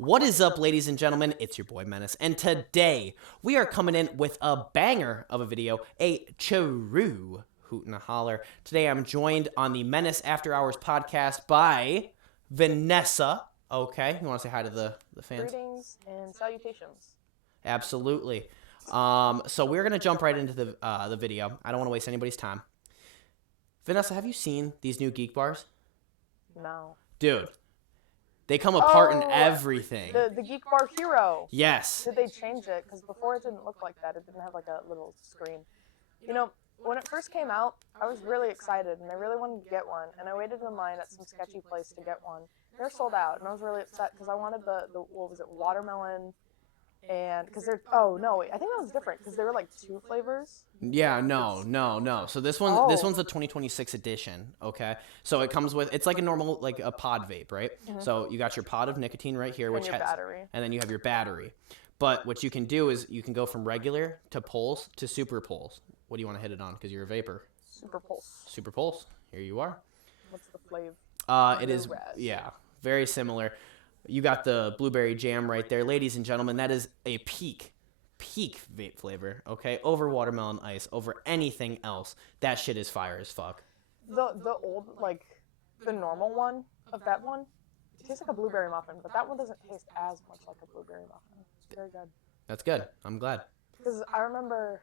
What is up, ladies and gentlemen? It's your boy Menace, and today we are coming in with a banger of a video, a true hoot and a holler. Today I'm joined on the Menace After Hours podcast by Vanessa. Okay, you want to say hi to the fans? Greetings and salutations. Absolutely. So we're gonna jump right into the video. I don't want to waste anybody's time. Vanessa, have you seen these new geek bars? No. Dude. They come apart in everything. The Geek Bar Hero. Yes. Did they change it? Because before it didn't look like that. It didn't have like a little screen. You know, when it first came out, I was really excited and I really wanted to get one. And I waited in line at some sketchy place to get one. They're sold out, and I was really upset because I wanted the what was it, watermelon, and because they're I think that was different because there were like two flavors. Yeah, no. So this one's a 2026 edition. Okay, so it comes with, it's like a normal, like a pod vape, right? Mm-hmm. So you got your pod of nicotine right here, which has battery, and then you have your battery. But what you can do is you can go from regular to pulse to super pulse. What do you want to hit it on? Because you're a vapor. Super pulse. Super pulse. Here you are. What's the flavor? It is very similar. You got the blueberry jam right there, ladies and gentlemen. That is a peak vape flavor. Okay, over watermelon ice, over anything else. That shit is fire as fuck. The old, like the normal one of that one, it tastes like a blueberry muffin, but that one doesn't taste as much like a blueberry muffin. It's very good. That's good. I'm glad. Because I remember,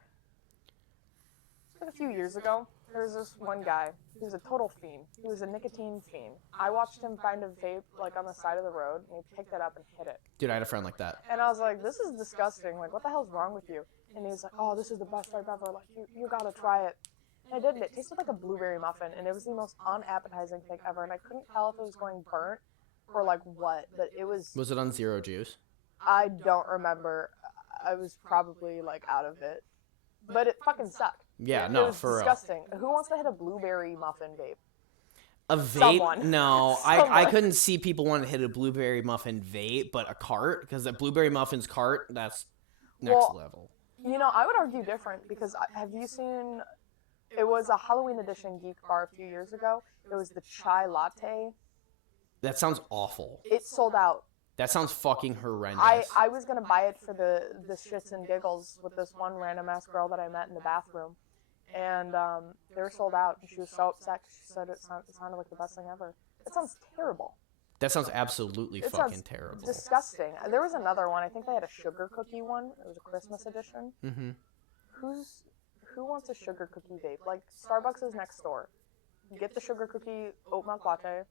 like a few years ago, there was this one guy. He was a total fiend. He was a nicotine fiend. I watched him find a vape like on the side of the road, and he picked it up and hit it. Dude, I had a friend like that. And I was like, "This is disgusting. Like, what the hell's wrong with you?" And he's like, "Oh, this is the best vape ever. Like, you gotta try it." And I did, and it tasted like a blueberry muffin, and it was the most unappetizing thing ever. And I couldn't tell if it was going burnt or like what, but it was. Was it on zero juice? I don't remember. I was probably like out of it, but it fucking sucked. Yeah, it no, was for disgusting. Real. Who wants to hit a blueberry muffin vape? A vape? Someone. No, I couldn't see people wanting to hit a blueberry muffin vape, but a cart, because the blueberry muffins cart, that's next level. You know, I would argue different, because have you seen, it was a Halloween edition Geek Bar a few years ago. It was the chai latte. That sounds awful. It sold out. That sounds fucking horrendous. I was going to buy it for the shits and giggles with this one random ass girl that I met in the bathroom. And they were sold out, and she was so upset. She said it sounded like the best thing ever. It sounds terrible. That sounds absolutely fucking terrible. Disgusting. There was another one. I think they had a sugar cookie one. It was a Christmas edition. Mm-hmm. Who wants a sugar cookie vape? Like, Starbucks is next door. You get the sugar cookie oat milk latte,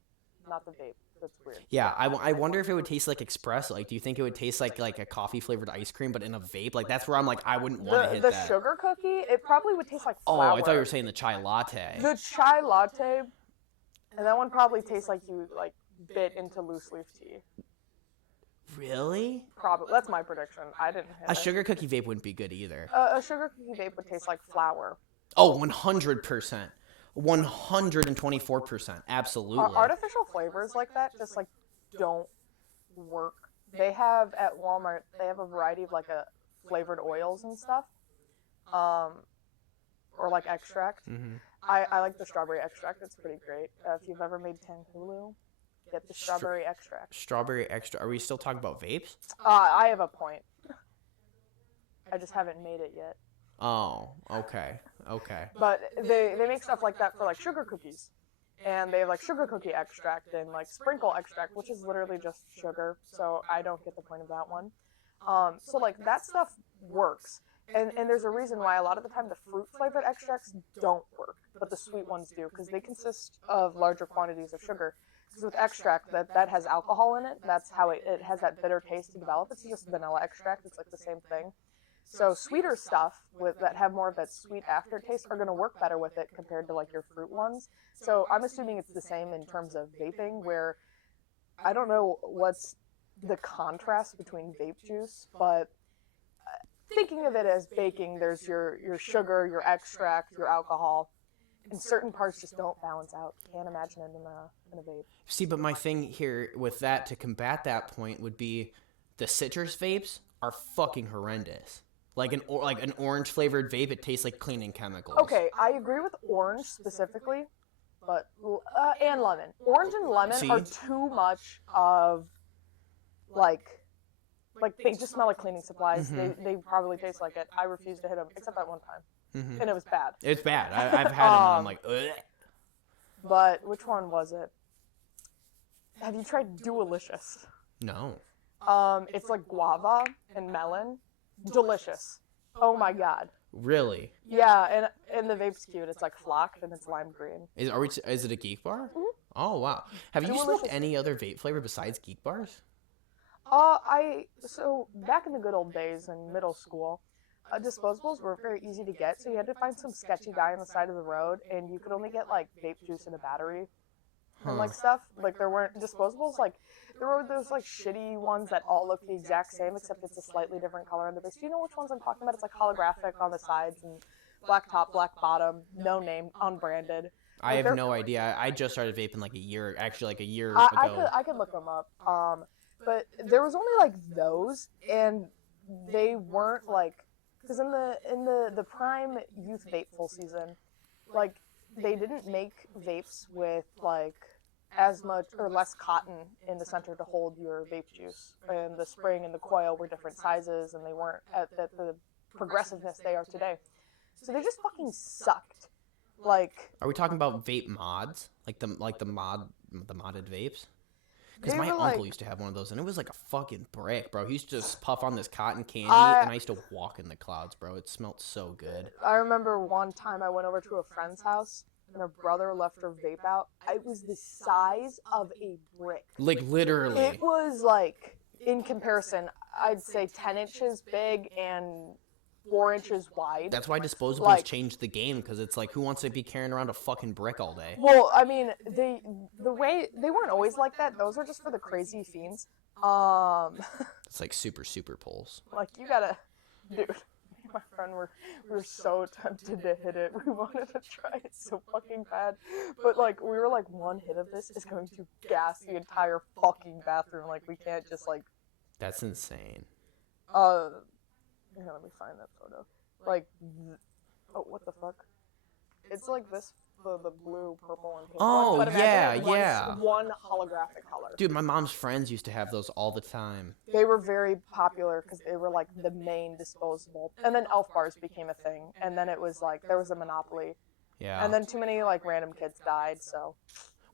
not the vape. That's weird. Yeah, I wonder if it would taste like espresso. Like, do you think it would taste like a coffee flavored ice cream, but in a vape? Like, that's where I'm like, I wouldn't want to hit that. The sugar cookie, it probably would taste like flour. Oh, I thought you were saying the chai latte. The chai latte, and that one probably tastes like you like bit into loose leaf tea. Really? Probably. That's my prediction. I didn't hit A sugar cookie vape wouldn't be good either. A sugar cookie vape would taste like flour. Oh, 100%. 124%. Absolutely. Artificial flavors like that just like don't work. They have at Walmart, they have a variety of like a flavored oils and stuff, or like extract. Mm-hmm. I like the strawberry extract. It's pretty great. If you've ever made Tanghulu, get the strawberry extract. Strawberry extract. Are we still talking about vapes? I have a point. I just haven't made it yet. Oh, okay. But they make stuff like that for like sugar cookies. And they have like sugar cookie extract and like sprinkle extract, which is literally just sugar. So I don't get the point of that one. So like that stuff works. And there's a reason why a lot of the time the fruit flavored extracts don't work, but the sweet ones do, because they consist of larger quantities of sugar. Because with extract, that has alcohol in it. That's how it has that bitter taste to develop. It's just vanilla extract. It's like the same thing. So sweeter stuff that have more of that sweet aftertaste are going to work better with it compared to like your fruit ones. So I'm assuming it's the same in terms of vaping, where I don't know what's the contrast between vape juice, but thinking of it as baking, there's your sugar, your extract, your alcohol, and certain parts just don't balance out. Can't imagine it in a vape. See, but my thing here with that, to combat that point, would be the citrus vapes are fucking horrendous. Like an orange flavored vape, it tastes like cleaning chemicals. Okay, I agree with orange specifically, but and lemon. Orange and lemon are too much of like they just smell like cleaning supplies. Mm-hmm. They probably taste like it. I refuse to hit them except that one time, Mm-hmm. and it was bad. It's bad. I've had them and I'm like, ugh. But which one was it? Have you tried Dualicious? No. It's like guava and melon. Delicious. Oh my god. Really? Yeah, and the vape's cute. It's like flocked and it's lime green. Is it a Geek Bar? Mhm. Oh wow. Have you Dualicious. smoked any other vape flavor besides Geek Bars? So back in the good old days in middle school, disposables were very easy to get. So you had to find some sketchy guy on the side of the road, and you could only get like vape juice and a battery, and like stuff. Like there weren't disposables. Like there were those like shitty ones that all look the exact same, except it's a slightly different color on the base. Do you know which ones I'm talking about? It's like holographic on the sides and black top, black bottom, no name, unbranded. I Like, have no idea. I just started vaping like a year ago. I could look them up. But there was only like those, and they weren't like, because in the prime youth vapeful season, like they didn't make vapes with like as much or less cotton in the center to hold your vape juice, and the spring and the coil were different sizes, and they weren't at the progressiveness they are today. So they just fucking sucked. Like, Are we talking about vape mods? Like the modded vapes? Because they my were uncle like, used to have one of those, and it was like a fucking brick, bro. He used to just puff on this cotton candy, I- and I used to walk in the clouds, bro. It smelled so good. I remember one time I went over to a friend's house and her brother left her vape out. It was the size of a brick. Like literally. It was like, in comparison, I'd say 10 inches big and 4 inches wide. That's why disposables Like- changed the game, because it's like, who wants to be carrying around a fucking brick all day? Well, I mean, they weren't always like that. Those are just for the crazy fiends. It's like super pulse. Like you gotta, dude. Me and my friend we were so tempted to hit it. We wanted to try it so fucking bad, but like we were like, one hit of this is going to gas the entire fucking bathroom. Like we can't just like. That's insane. Here, let me find that photo. Like, oh, what the fuck? It's like this, the blue, purple, and pink. Oh, one, but imagine yeah. One holographic color. Dude, my mom's friends used to have those all the time. They were very popular because they were like the main disposable. And then elf bars became a thing. And then it was like, there was a monopoly. Yeah. And then too many like random kids died, so.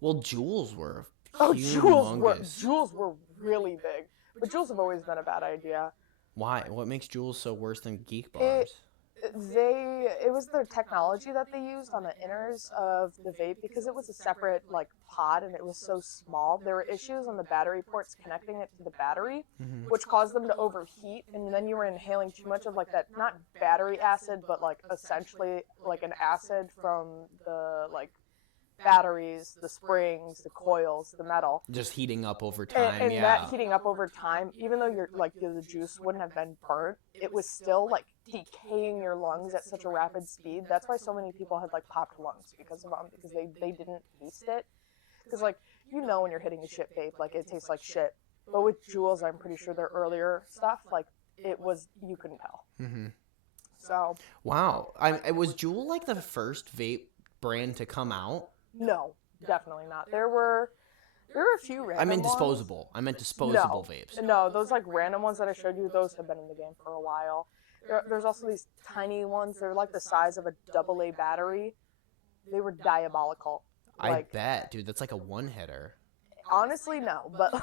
Well, Juuls were Juuls were really big. But Juuls have always been a bad idea. Why? What makes Juuls so worse than Geek Bars? It was their technology that they used on the inners of the vape, because it was a separate like pod and it was so small. There were issues on the battery ports connecting it to the battery, which caused them to overheat, and then you were inhaling too much of like that, not battery acid, but like essentially like an acid from the like batteries, the springs, the coils, the metal. Just heating up over time, And yeah. that heating up over time, even though the juice wouldn't have been burnt, it was still like decaying your lungs at such a rapid speed. That's why so many people had like popped lungs because of them, because they didn't taste it. Because like, you know, when you're hitting a shit vape, like it tastes like shit. But with Juuls, I'm pretty sure their earlier stuff, like it was, you couldn't tell. Mm-hmm. So. Wow. Was Juul like the first vape brand to come out? No, definitely not. There were a few random I meant ones. disposable. I meant disposable vapes. No, those like random ones that I showed you, those have been in the game for a while. There's also these tiny ones. They're like the size of a AA battery. They were diabolical. I bet, dude. That's like a one-hitter. Honestly, no, but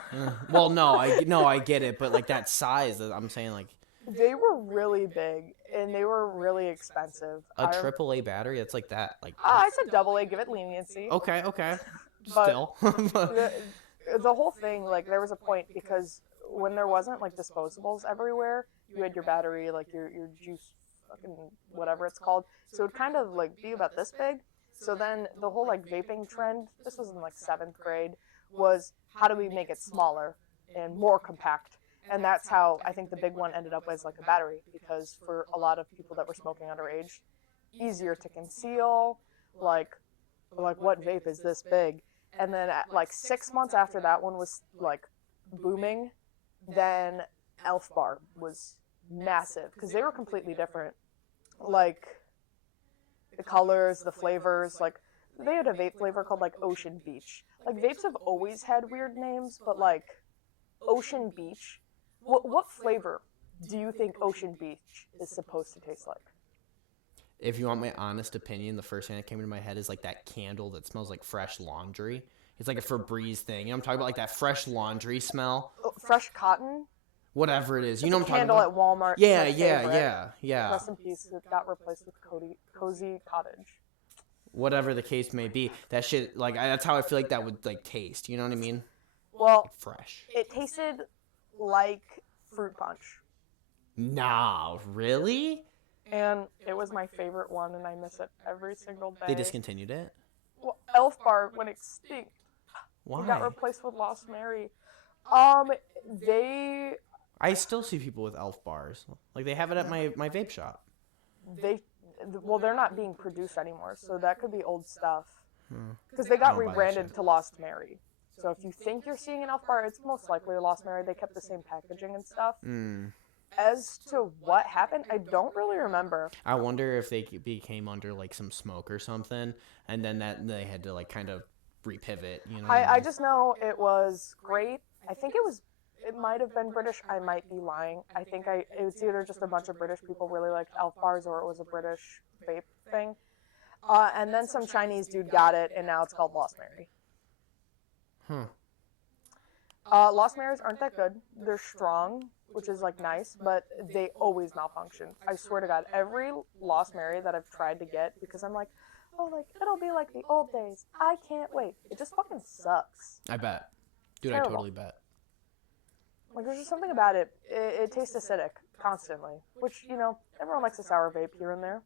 Well, no, I get it, but like that size, I'm saying like they were really big and they were really expensive. a AAA battery. That's like that. Like I said AA, give it leniency. okay. But Still. the whole thing, like there was a point, because when there wasn't like disposables everywhere, you had your battery, like your juice, fucking whatever it's called. So it would kind of like be about this big. So then the whole like vaping trend, this was in like 7th grade, was how do we make it smaller and more compact? And that's how I think the big one ended up as like a battery, because for a lot of people that were smoking underage, easier to conceal, like what vape is this big? And then like 6 months after that one was like booming, then Elf Bar was massive, because they were completely different. Like the colors, the flavors, like they had a vape flavor called like Ocean Beach. Like vapes have always had weird names, but like Ocean Beach. What flavor do you think Ocean Beach is supposed to taste like? If you want my honest opinion, the first thing that came into my head is like that candle that smells like fresh laundry. It's like a Febreze thing. You know what I'm talking about? Like that fresh laundry smell. Oh, fresh cotton. Whatever it is. You It's know a what I'm talking candle about? at Walmart. Yeah, My yeah, favorite. yeah. Rest in peace. It got replaced with Cozy Cottage. Whatever the case may be, that shit, like, that's how I feel like that would, like, taste. You know what I mean? Well, Like fresh. it tasted like fruit punch. Nah, really? And it was my favorite one, and I miss it every single day. They discontinued it? Well, Elf Bar went extinct. Why? It got replaced with Lost Mary. They I still see people with elf bars. Like, they have it at my vape shop. they're not being produced anymore, so that could be old stuff. Because they got I don't buy that rebranded shit. to Lost Mary. So if you think you're seeing an Elf Bar, it's most likely a Lost Mary. They kept the same packaging and stuff. As to what happened, I don't really remember. I wonder if they became under, like, some smoke or something, and then that they had to, like, kind of repivot, you know what I I mean? just know it was great. I think it might have been British. I might be lying. I think it was either just a bunch of British people really liked Elf Bars, or it was a British vape thing. And then some Chinese dude got it, and now it's called Lost Mary. Lost Marys aren't that good. They're strong, which is like nice, but they always malfunction. I swear to God, every Lost Mary that I've tried to get, because I'm like, oh, like it'll be like the old days. I can't wait. It just fucking sucks. I bet. Dude, Terrible. I totally bet. Like there's just something about it. It tastes acidic constantly, which everyone likes a sour vape here and there.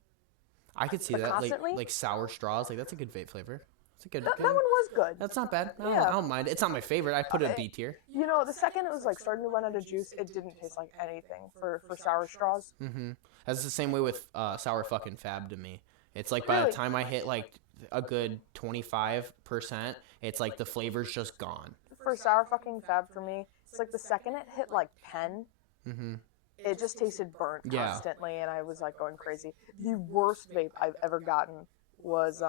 I could see But that. constantly? Like sour straws. Like, that's a good vape flavor. It's a good. That one was good. That's not bad. Yeah. I don't mind it. It's not my favorite. I put it in B tier. The second it was like starting to run out of juice, it didn't taste like anything for sour straws. That's the same way with sour fucking fab to me. It's like by Really? the time I hit like a good 25%, it's like the flavor's just gone. For sour fucking fab for me, it's like the second it hit like 10, it just tasted burnt Yeah. constantly, and I was like going crazy. The worst vape I've ever gotten was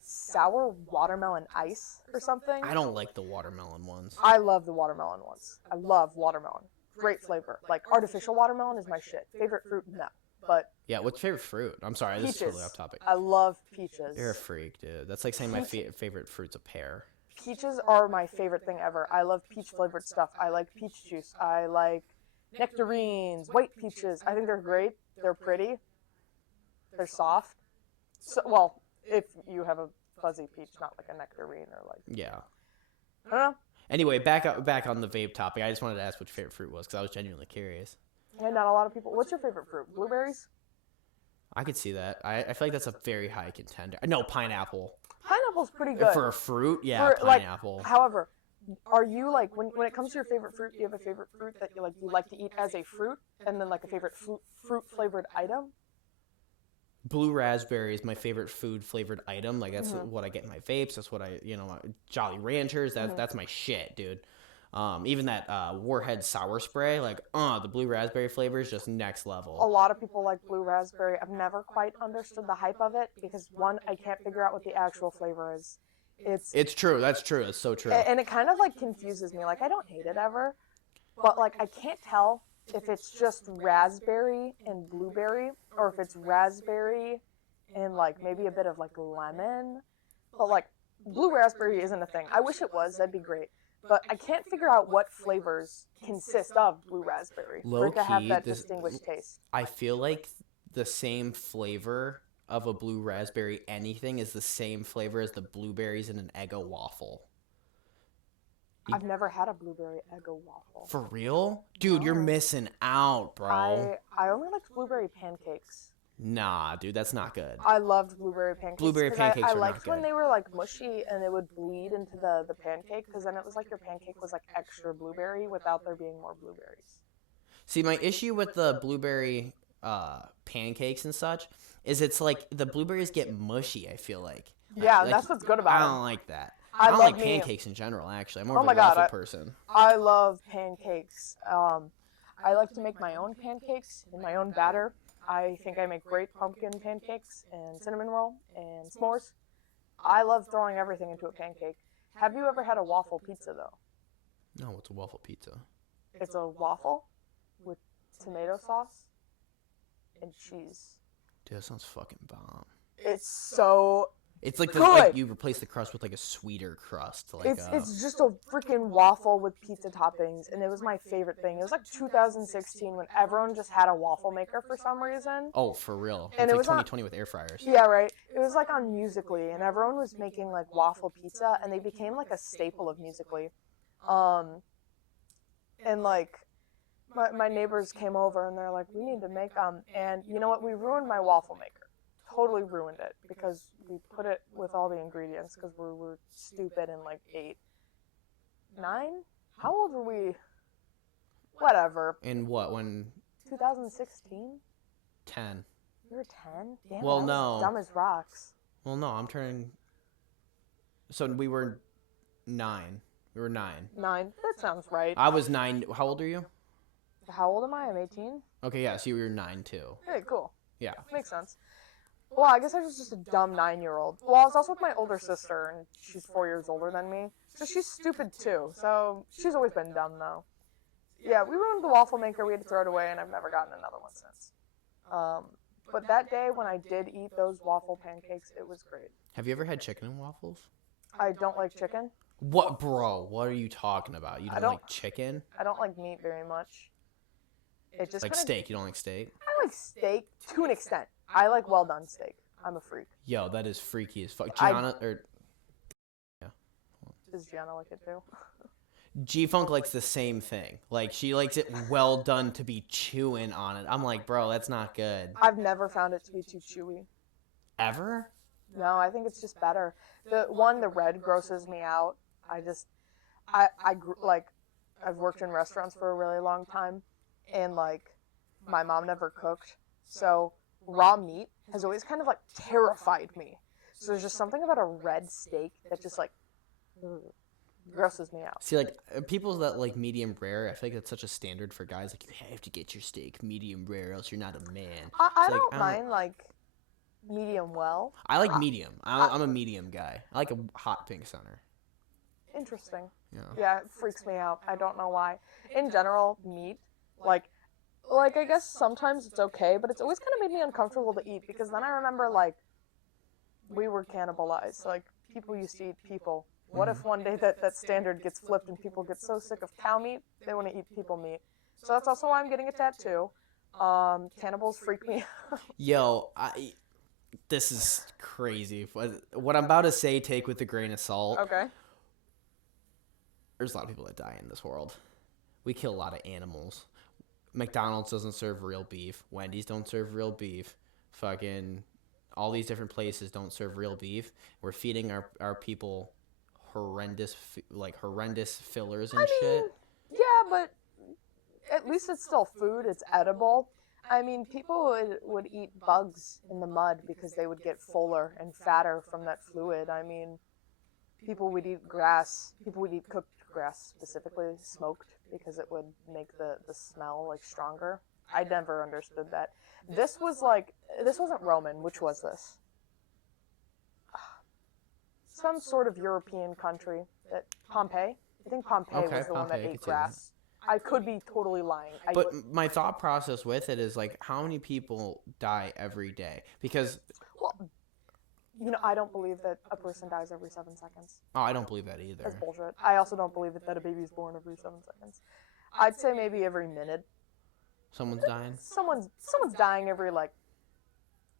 sour watermelon ice or something. I don't like the watermelon ones. I love the watermelon ones. I love watermelon. Great flavor. Like artificial watermelon is my shit. Favorite fruit? No. But Yeah, what's your favorite fruit? I'm sorry, this is peaches. totally off topic. I love peaches. You're a freak, dude. That's like saying my favorite fruit's a pear. Peaches are my favorite thing ever. I love peach flavored stuff. I like peach juice. I like nectarines, white peaches. I think they're great. They're pretty. They're soft. So, well, if you have a fuzzy peach, not like a nectarine or like, Yeah. I don't know. Anyway, back on the vape topic. I just wanted to ask what your favorite fruit was because I was genuinely curious. Yeah, not a lot of people. What's your favorite fruit? Blueberries? I could see that. I feel like that's a very high contender. No, pineapple. Pineapple's pretty good. For a fruit, yeah, For, like, pineapple. however, are you like when it comes to your favorite fruit? Do you have a favorite fruit that you like to eat as a fruit, and then like a favorite fruit flavored item? Blue raspberry is my favorite food flavored item. Like that's what I get in my vapes. That's what I, Jolly Ranchers. That's my shit, dude. Even that Warhead sour spray, like the blue raspberry flavor is just next level. A lot of people like blue raspberry. I've never quite understood the hype of it because one, I can't figure out what the actual flavor is. It's true. That's true. It's so true. And it kind of like confuses me. Like I don't hate it ever, but like I can't tell if it's just raspberry and blueberry or if it's raspberry and like maybe a bit of like lemon. But like blue raspberry isn't a thing. I wish it was. That'd be great. But I can't figure out what flavors consist of blue raspberry for it to have that distinguished taste. I feel like the same flavor of a blue raspberry anything is the same flavor as the blueberries in an Eggo waffle. I've never had a blueberry Eggo waffle. For real? Dude, you're missing out, bro. I only liked blueberry pancakes. Nah, dude, that's not good. I loved blueberry pancakes. Blueberry pancakes I are not liked good. when they were like mushy and it would bleed into the pancake because then it was like your pancake was like extra blueberry without there being more blueberries. See, my issue with the blueberry pancakes and such is it's like the blueberries get mushy, I feel like. Yeah, Like, that's what's good about I them. don't like that. I I don't love like me- pancakes in general, actually. I'm more Oh of my a God, waffle person. I love pancakes. I like to make my own pancakes in my own batter. I think I make great pumpkin pancakes and cinnamon roll and s'mores. I love throwing everything into a pancake. Have you ever had a waffle pizza though? No, it's a waffle pizza. It's a waffle with tomato sauce and cheese. Dude, that sounds fucking bomb. It's so It's like good. you replace the crust with like a sweeter crust. It's just a freaking waffle with pizza toppings, and it was my favorite thing. It was like 2016 when everyone just had a waffle maker for some reason. Oh, for real. And it's it like was 2020 with air fryers. Yeah, right. It was like on Musical.ly, and everyone was making like waffle pizza, and they became like a staple of Musical.ly. And like my neighbors came over, and they're like, "We need to make And you know what? We ruined my waffle maker. Totally ruined it because we put it with all the ingredients because we were stupid and like 8, 9. How old were we? Whatever. In what? When? 2016. 10. You were 10. Damn, Well, I was no. dumb as rocks. Well, no, I'm turning. So we were 9. We were 9. 9. That sounds right. I was 9. How old are you? How old am I? I'm 18. Okay, yeah, so you were 9 too. Hey, cool. Yeah. Makes sense. Well, I guess I was just a dumb 9-year-old. Well, I was also with my older sister, and she's 4 years older than me. So she's stupid too. So she's always been dumb, though. Yeah, we ruined the waffle maker. We had to throw it away, and I've never gotten another one since. But that day when I did eat those waffle pancakes, it was great. Have you ever had chicken and waffles? I don't like chicken. What, bro? What are you talking about? You don't like chicken? I don't like meat very much. It just like steak. You don't like steak? I like steak to an extent. I like well done steak. I'm a freak. Yo, that is freaky as fuck. Gianna, Does Gianna like it too? G-Funk likes the same thing. Like, she likes it well done to be chewing on it. I'm like, bro, that's not good. I've never found it to be too chewy. Ever? No, I think it's just better. The red grosses me out. I've worked in restaurants for a really long time, and like, my mom never cooked, so raw meat has always kind of like terrified me. So there's just something about a red steak that just like grosses me out. See, like, people that like medium rare, I feel like that's such a standard for guys. Like, you have to get your steak medium rare, else you're not a man. I don't mind like medium well. I like medium. I'm a medium guy. I like a hot pink center. Interesting. Yeah, it freaks me out. I don't know why. In general, meat, like I guess sometimes it's okay, but it's always kind of made me uncomfortable to eat because then I remember like we were cannibalized. Like people used to eat people. What if one day that standard gets flipped and people get so sick of cow meat they want to eat people meat? So that's also why I'm getting a tattoo. Cannibals freak me out. Yo, this is crazy. What I'm about to say, take with a grain of salt. Okay. There's a lot of people that die in this world. We kill a lot of animals. McDonald's doesn't serve real beef. Wendy's don't serve real beef. Fucking all these different places don't serve real beef. We're feeding our people horrendous fillers and shit. Yeah, but at least it's still food. It's edible. I mean, people would eat bugs in the mud because they would get fuller and fatter from that fluid. I mean, people would eat grass. People would eat cooked grass, specifically smoked, because it would make the smell like stronger. I never understood that. This wasn't Roman. Which was this? Some sort of European country. Pompeii? I think Pompeii was the one that ate grass. I could be totally lying. But my thought process with it is like, how many people die every day? Because, well, I don't believe that a person dies every 7 seconds. Oh, I don't believe that either. That's bullshit. I also don't believe that a baby's born every 7 seconds. I'd say maybe every minute. Someone's dying? Someone's dying every,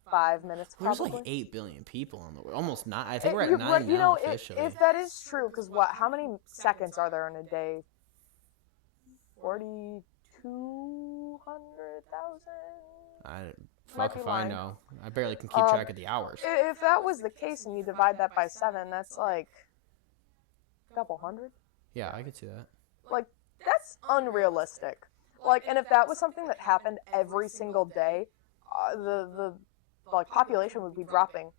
5 minutes, probably. There's 8 billion people in the world. Almost not. I think we're at 9 now, officially. If that is true, because how many seconds are there in a day? 42,000? Fuck if I know. I barely can keep track of the hours. If that was the case and you divide that by 7, that's like a couple hundred. Yeah, I could see that. That's unrealistic. And if that was something that happened every single day, the population would be dropping.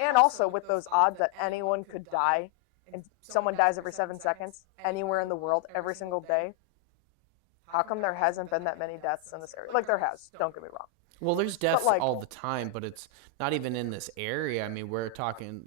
And also with those odds that anyone could die, and someone dies every 7 seconds, anywhere in the world, every single day, how come there hasn't been that many deaths in this area? There has, don't get me wrong. Well, there's deaths all the time, but it's not even in this area. I mean, we're talking,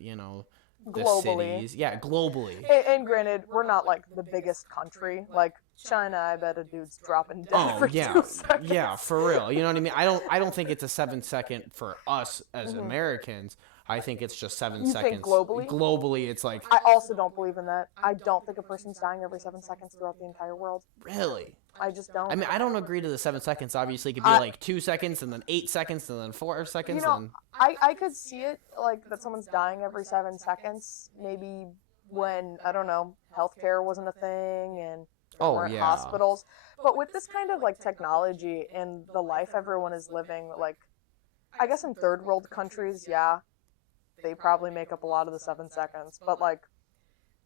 the globally. cities. Yeah, globally. And granted, we're not like the biggest country. Like China, I bet a dude's dropping dead Oh every yeah, 2 seconds. yeah, for real. You know what I mean? I don't think it's a 7 second for us as Mhm. Americans. I think it's just 7 You think seconds. globally? Globally, it's like I also don't believe in that. I don't think a person's dying every 7 seconds throughout the entire world. really. I just don't. I mean, I don't agree to the 7 seconds. Obviously, it could be I- like 2 seconds, and then 8 seconds, and then 4 seconds, You know, and I could see it like that someone's dying every 7 seconds. Maybe when, I don't know, healthcare wasn't a thing and there Oh, weren't yeah. hospitals. But with this kind of like technology and the life everyone is living, like I guess in third world countries, yeah, they probably make up a lot of the 7 seconds. But like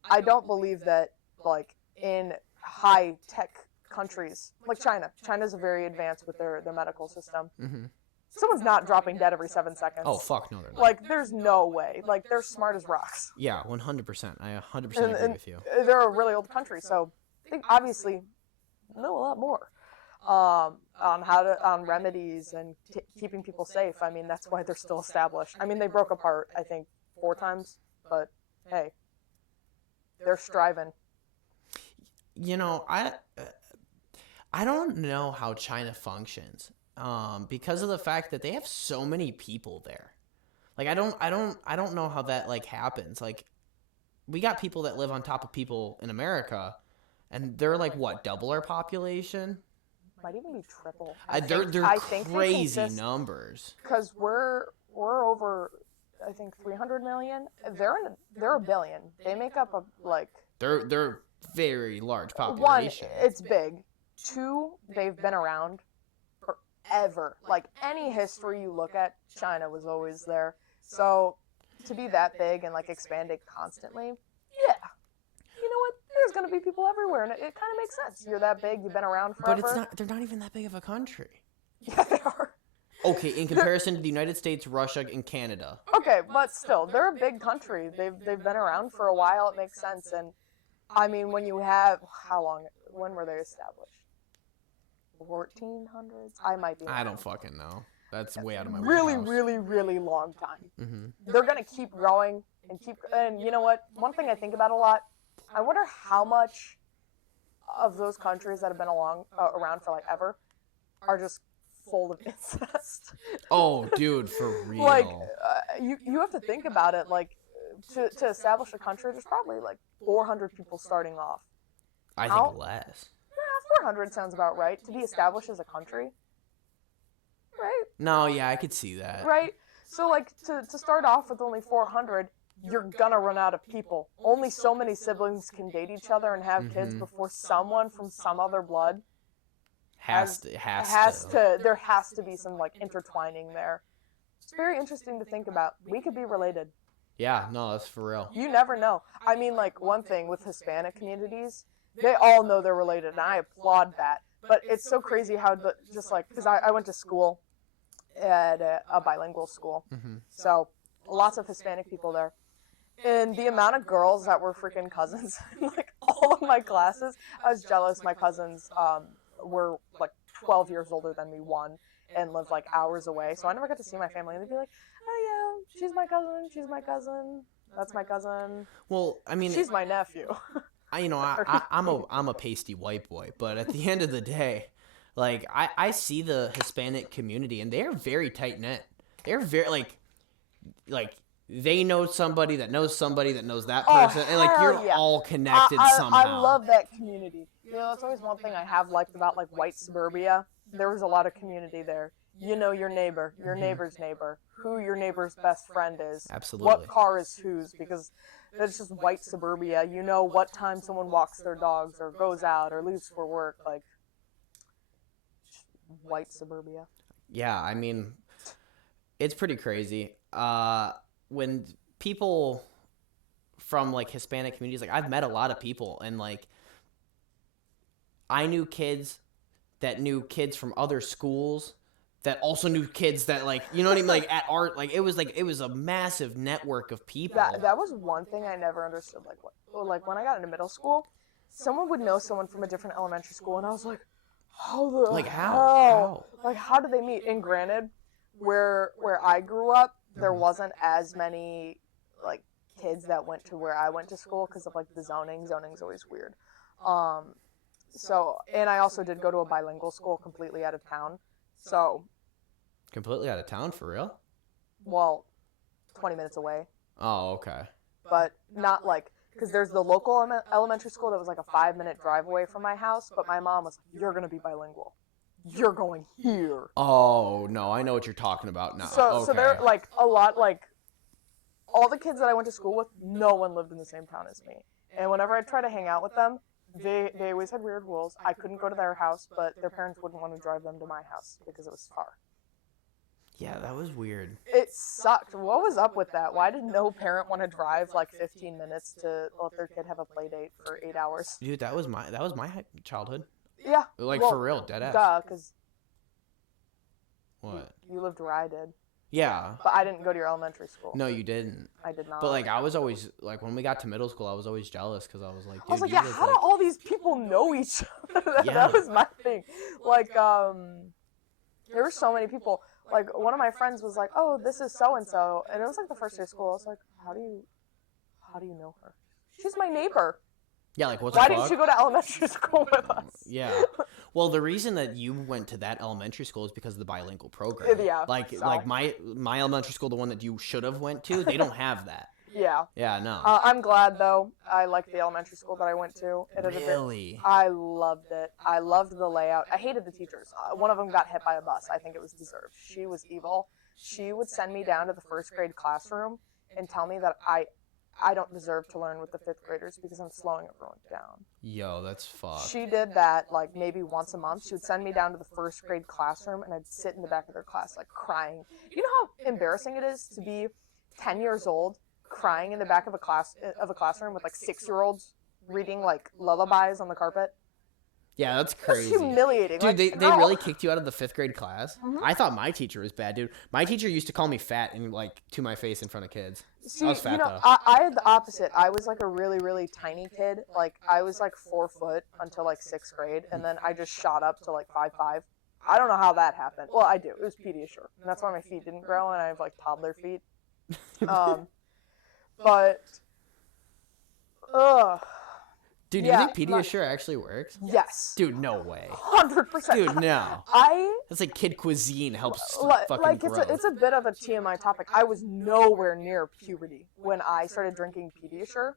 I don't believe that like in high tech countries like China. China's very advanced with their medical system. mm-hmm. Someone's not dropping dead every 7 seconds. Oh fuck no, they're not. Like, there's no way. Like, they're smart as rocks. Yeah, 100%. I 100% agree with you. They're a really old country, so they obviously know a lot more on remedies and keeping people safe. I mean, that's why they're still established. I mean, they broke apart, I think, 4 times, but hey, they're striving. You know, I don't know how China functions. Because of the fact that they have so many people there. Like I don't know how that like happens. Like we got people that live on top of people in America, and they're like what, double our population? Might even be triple. They're crazy numbers. Because we're over, I think 300 million. They're a billion. They make up a like. They're very large One, population. it's big. 2, they've been around forever. Like any history you look at, China was always there. So to be that big and like expanding constantly, yeah. You know what? There's gonna be people everywhere, and it kind of makes sense. You're that big, you've been around forever. But it's not. They're not even that big of a country. Yeah, they are. Okay, in comparison to the United States, Russia, and Canada. Okay, but still, they're a big country. They've been around for a while. It makes sense. And I mean, when you have how long? When were they established? 1400s? I might be wrong. I don't fucking know. That's way out of my really, wheelhouse. really long time. Mm-hmm. They're gonna keep growing and you know what? One thing I think about a lot. I wonder how much of those countries that have been around for like ever are just full of incest. Oh, dude, for real. Like you have to think about it. Like to establish a country, there's probably like 400 people starting off. I think less. 400 sounds about right to be established as a country, right? No, yeah, I could see that. Right. So like to start off with only 400, you're gonna run out of people. Only so many siblings can date each other and have kids before someone from some other blood has to. There has to be some like intertwining there. It's very interesting to think about. We could be related. Yeah, no, that's for real. You never know. I mean, like one thing with Hispanic communities, they all know they're related, and I applaud that. But it's so crazy how just like because I went to school at a bilingual school, so lots of Hispanic people there. And the amount of girls that were freaking cousins in like all of my classes, I was jealous. My cousins were like 12 years older than me, one, and lived like hours away. So I never got to see my family. And they'd be like, "Oh yeah, she's my cousin. She's my cousin. That's my cousin." Well, I mean, she's my nephew. I'm a pasty white boy, but at the end of the day, like I see the Hispanic community, and they're very tight knit. They're very like. They know somebody that knows somebody that knows that person, and like you're all connected somehow. I love that community. You know, that's always one thing I have liked about like white suburbia. There was a lot of community there. You know your neighbor, your neighbor's neighbor, who your neighbor's best friend is. Absolutely. What car is whose, because it's just white suburbia. You know what time someone walks their dogs or goes out or leaves for work. Like white suburbia. Yeah, I mean, it's pretty crazy. When people from like Hispanic communities, like I've met a lot of people, and like I knew kids that knew kids from other schools that also knew kids that like, you know what I mean, like at art, like it was a massive network of people. That was one thing I never understood. Like when I got into middle school, someone would know someone from a different elementary school, and I was like, how? Like how did they meet? And granted, where I grew up, there wasn't as many like kids that went to where I went to school because of like the zoning. Zoning's always weird. So, and I also did go to a bilingual school completely out of town. So, Completely out of town, for real? well, 20 minutes away. Oh, okay. But not like, because there's the local elementary school that was like a 5-minute drive away from my house. But my mom was like, you're going to be bilingual. You're going here. Oh, no, I know what you're talking about now. So they're like a lot like, all the kids that I went to school with, no one lived in the same town as me. And whenever I try to hang out with them, they always had weird rules. I couldn't go to their house, but their parents wouldn't want to drive them to my house because it was far. Yeah, that was weird. It sucked. What was up with that? Why did no parent want to drive like 15 minutes to let their kid have a play date for 8 hours? Dude, that was my childhood. Yeah. Like, well, for real, dead ass. Duh, because What? you lived where I did. Yeah. But I didn't go to your elementary school. No, you didn't. I did not. But, like, I was always, like, when we got to middle school, I was always jealous because I was like, dude, I was like, you yeah, live, how do all these people know each other? Yeah. That was my thing. Like, there were so many people. Like, one of my friends was like, oh, this is so-and-so. And it was like the first day of school. I was like, how do you know her? She's my neighbor. Yeah, like, what's Why the fuck? didn't you go to elementary school with us? Yeah. Well, the reason that you went to that elementary school is because of the bilingual program. Yeah. Like my elementary school, the one that you should have went to, they don't have that. Yeah. Yeah, no. I'm glad, though. I liked the elementary school that I went to. Really? I loved it. I loved the layout. I hated the teachers. One of them got hit by a bus. I think it was deserved. She was evil. She would send me down to the first grade classroom and tell me that I don't deserve to learn with the fifth graders because I'm slowing everyone down. Yo, that's fucked. She did that like maybe once a month. She would send me down to the first grade classroom and I'd sit in the back of their class like crying. You know how embarrassing it is to be 10 years old crying in the back of a classroom with like 6-year-olds reading like lullabies on the carpet? Yeah, that's It's crazy. humiliating. Dude, like, they really kicked you out of the 5th grade class? Mhm. I thought my teacher was bad, dude. My teacher used to call me fat and like to my face in front of kids. See, I was fat, though. I had the opposite. I was like a really, really tiny kid. Like, I was like 4 foot until like 6th grade, and then I just shot up to like 5'5". I don't know how that happened. Well, I do. It was Pediasure. And that's why my feet didn't grow, and I have like toddler feet. But, Dude, yeah, do you think Pediasure actually works? yes. Dude, no way. 100%. Dude, no. That's like kid cuisine helps fucking like grow. it's a bit of a TMI topic. I was nowhere near puberty when I started drinking Pediasure.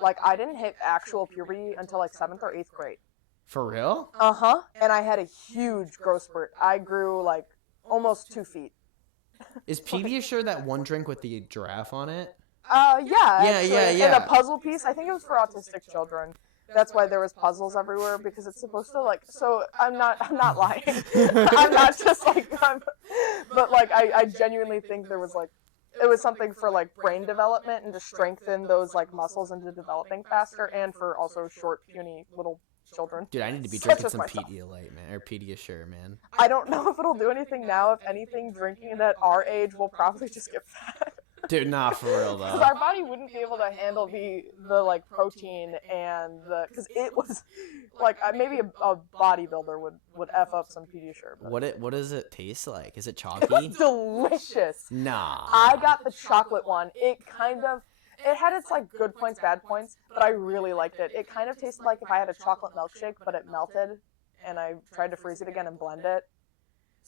Like, I didn't hit actual puberty until like 7th or 8th grade. For real? Uh-huh. And I had a huge growth spurt. I grew like almost 2 feet. Is Pediasure that one drink with the giraffe on it? Yeah. Yeah. And a puzzle piece. I think it was for autistic children. That's why there was puzzles everywhere, because it's supposed to like. So I'm not lying. I'm not just like. But like I genuinely think there was like, it was something for like brain development and to strengthen those like muscles into developing faster, and for also short, puny little children. Dude, I need to be Such drinking as some myself. Pedialyte, man, or Pediasure, man. I don't know if it'll do anything now. If anything, drinking it at our age will probably just get fat. Dude, nah, for real Because though. our body wouldn't be able to handle the like protein and because it was like maybe a bodybuilder would f up some Pediasure. What does it taste like? Is it It chalky? was delicious. Nah. I got the chocolate one. It had its like good points, bad points, but I really liked it. It kind of tasted like if I had a chocolate milkshake, but it melted, and I tried to freeze it again and blend it.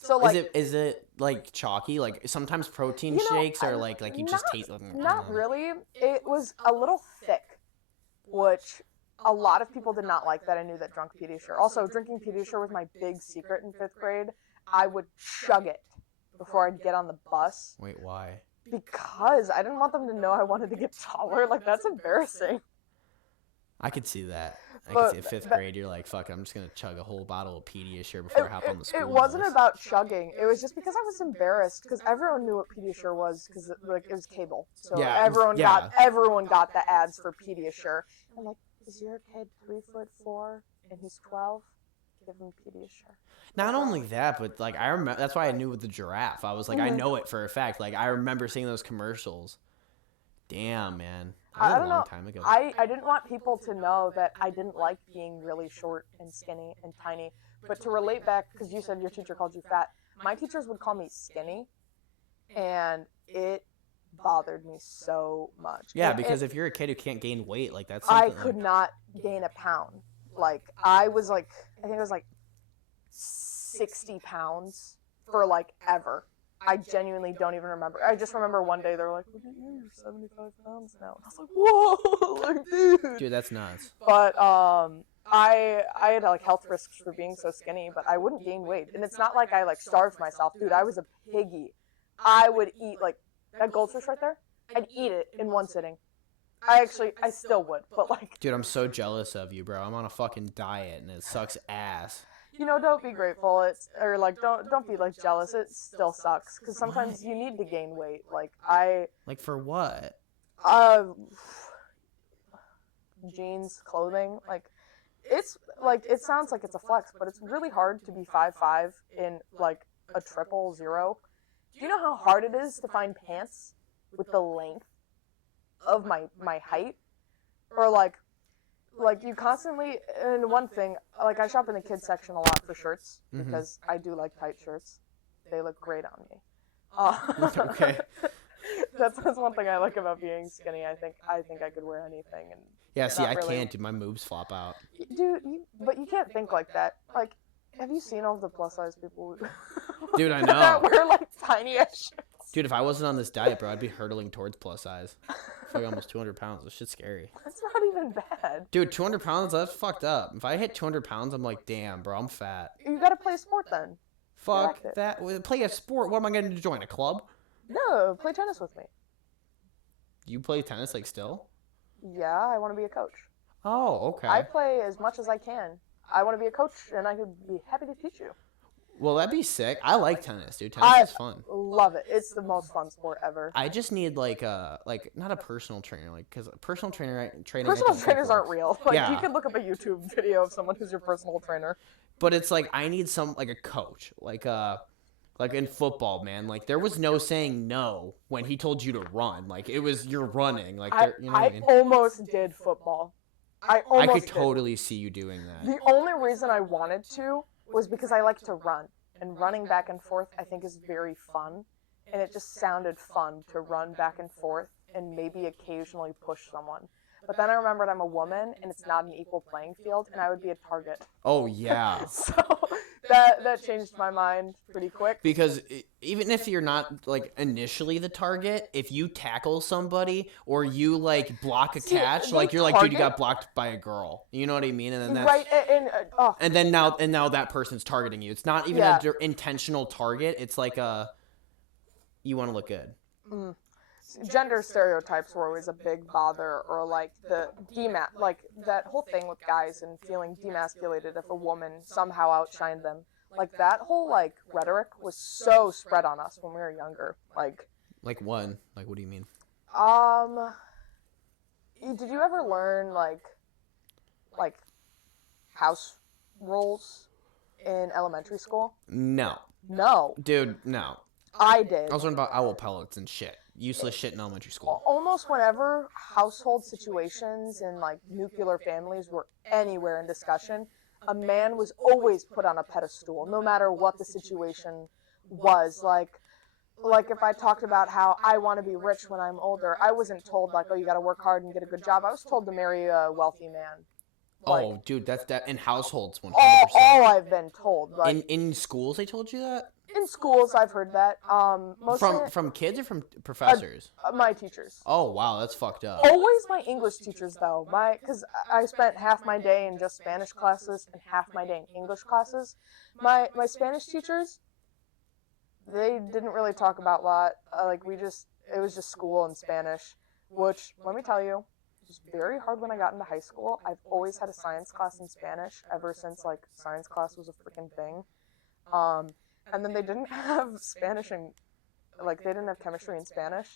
So like, is it like chalky? Like sometimes protein shakes are like you just taste. Not really. It was a little thick, which a lot of people did not like that I knew that drunk Pediasure. Also, drinking Pediasure was my big secret in 5th grade. I would chug it before I'd get on the bus. Wait, why? Because I didn't want them to know I wanted to get taller. Like, that's embarrassing. I could see that. I But- could see at 5th grade, you're like, fuck, I'm just gonna chug a whole bottle of Pediasure before I hop on the school It wasn't bus. about chugging. It was just because I was embarrassed because everyone knew what Pediasure was because like it was cable. So Yeah, everyone yeah. got the ads for Pediasure. I'm like, is your kid 3'4" and he's 12? Give him Pediasure. Not only that, but like I remember, that's why I knew with the giraffe. I was like, I know it for a fact. Like I remember seeing those commercials. Damn, man. That was I a don't long know. time ago. I didn't want people to know that I didn't like being really short and skinny and tiny. But to relate back, because you said your teacher called you fat, my teachers would call me skinny, and it bothered me so much. Yeah, because if you're a kid who can't gain weight, like that's I something. could not gain a pound. Like I was like, I think it was like 60 pounds for like ever. I genuinely don't even remember. I just remember one day they were like, "Look at you, you're 75 pounds now." And I was like, "Whoa, like dude." Dude, that's nuts. But I had like health risks for being so skinny, but I wouldn't gain weight, and it's not like I like starved myself, dude. I was a piggy. I would eat like that goldfish right there. I'd eat it in one sitting. I still would, but like. Dude, I'm so jealous of you, bro. I'm on a fucking diet and it sucks ass. You know, don't be grateful. Or like don't be like jealous. It still sucks because sometimes you need to gain weight. Like Like for what? uh, jeans, clothing. Like it's like it sounds like it's a flex, but it's really hard to be 5'5" in like a 000. Do you know how hard it is to find pants with the length of my height? Or like you constantly, and one thing, like I shop in the kids section a lot for shirts because I do like tight shirts. They look great on me. Okay. That's one thing I like about being skinny. I think I could wear anything. And Yeah, see, I really... can't, dude. My moves flop out. Dude, but you can't think like that. Like, have you seen all the plus size people? Dude, I know. That wear like tiny ass shirts. Dude, if I wasn't on this diet, bro, I'd be hurtling towards plus size. I feel like almost 200 pounds. This shit's scary. That's not even bad. Dude, 200 pounds? That's fucked up. If I hit 200 pounds, I'm like, damn, bro, I'm fat. You gotta play a sport then. Fuck that. Play a sport. What am I going to join? A club? No, play tennis with me. You play tennis, like, still? Yeah, I want to be a coach. Oh, okay. I play as much as I can. I want to be a coach, and I could be happy to teach you. Well, that'd be sick. I like tennis, dude. Tennis is fun. Love it. It's the most fun sport ever. I just need like not a personal trainer, like because personal training. Personal trainers aren't real. Like Yeah. you can look up a YouTube video of someone who's your personal trainer. But it's like I need some like a coach, like in football, man. Like there was no saying no when he told you to run. Like it was you're running. Like you know what I mean? Almost did football. I could totally see you doing that. The only reason I wanted to was because I like to run, and running back and forth I think is very fun, and it just sounded fun to run back and forth and maybe occasionally push someone. But then I remembered I'm a woman and it's not an equal playing field, and I would be a target. Oh yeah. So that changed my mind pretty quick. Because even if you're not like initially the target, if you tackle somebody or you like block a catch, like you're like, dude, you got blocked by a girl. You know what I mean? And then that's right, and then now that person's targeting you. It's not even an intentional target. It's like you want to look good. Mm. Gender stereotypes were always a big bother, or like like that whole thing with guys and feeling demasculated if a woman somehow outshined them. Like that whole like rhetoric was so spread on us when we were younger. Like what? Like what do you mean? Did you ever learn like house rules in elementary school? No. No. Dude, no. I did. I was learning about owl pellets and shit. Useless shit in elementary school. Almost whenever household situations and like nuclear families were anywhere in discussion, a man was always put on a pedestal, no matter what the situation was. Like if I talked about how I want to be rich when I'm older, I wasn't told like, oh, you got to work hard and get a good job. I was told to marry a wealthy man. Like, oh, dude, that's that in households 100%. All I've been told. Like, in schools, they told you that. In schools, I've heard that. Mostly from kids or from professors? My teachers. Oh wow, that's fucked up. Always my English teachers though. Because I spent half my day in just Spanish classes and half my day in English classes. My Spanish teachers, they didn't really talk about a lot. It was just school and Spanish, which let me tell you, was very hard when I got into high school. I've always had a science class in Spanish ever since like science class was a freaking thing. And then they didn't have Spanish and they didn't have chemistry in Spanish.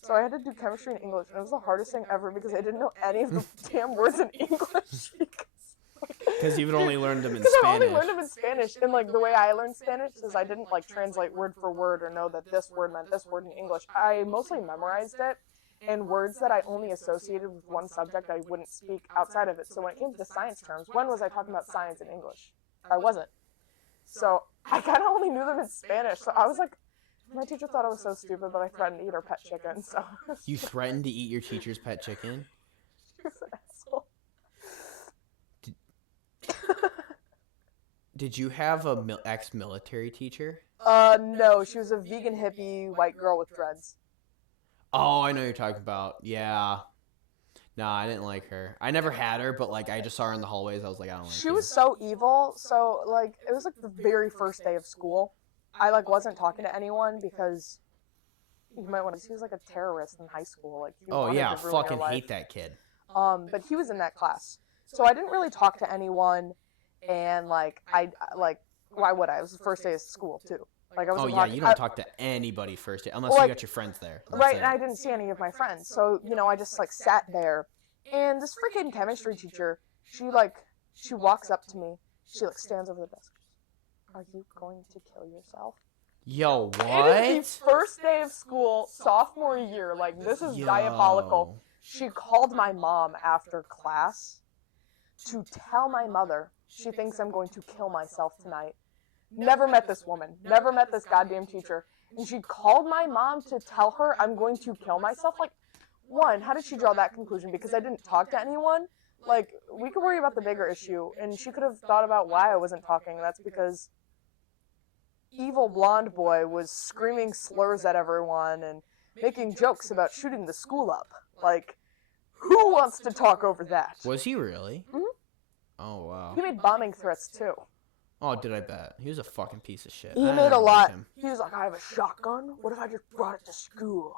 So I had to do chemistry in English, and it was the hardest thing ever because I didn't know any of the damn words in English. Because you've only learned them in Spanish. Because I only Spanish. learned them in Spanish, and like the way I learned Spanish is I didn't like translate word for word or know that this word meant this word in English. I mostly memorized it, and words that I only associated with one subject I wouldn't speak outside of it. So when it came to science terms, when was I talking about science in English? I wasn't. So I kind of only knew them in Spanish. So I was like, My teacher thought I was so stupid, but I threatened to eat her pet chicken, so... You threatened to eat your teacher's pet chicken? She was an asshole. Did you have a ex-military teacher? No, she was a vegan hippie white girl with dreads. Oh, I know who you're talking about. Yeah. No, I didn't like her. I never had her, but like I just saw her in the hallways. I was like, I don't like She you. was so evil. So like, it was like the very first day of school. I like wasn't talking to anyone because you might want to. He was like a terrorist in high school. Like, he Oh wanted yeah, to ruin fucking your life. hate that kid. But he was in that class, so I didn't really talk to anyone, and like why would I? It was the first day of school too. Like, I Oh wasn't yeah, talking. you don't talk to anybody first day unless Like, you got your friends there. That's right, it. and I didn't see any of my friends, so I just like sat there, and this freaking chemistry teacher, she walks up to me, she like stands over the desk. Are you going to kill yourself? Yo, It what? is the first day of school, sophomore year. Like, this is diabolical. She called my mom after class to tell my mother she thinks I'm going to kill myself tonight. Never met this woman. Never met this goddamn teacher. And she called my mom to tell her I'm going to kill myself. Like, one, how did she draw that conclusion? Because I didn't talk to anyone? Like, we could worry about the bigger issue. And she could have thought about why I wasn't talking. That's because evil blonde boy was screaming slurs at everyone and making jokes about shooting the school up. Like, who wants to talk over that? Was he really? Mhm. Oh wow. He made bombing threats too. Oh, did I bet? He was a fucking piece of shit. He I made a never liked lot. him. He was like, I have a shotgun. What if I just brought it to school?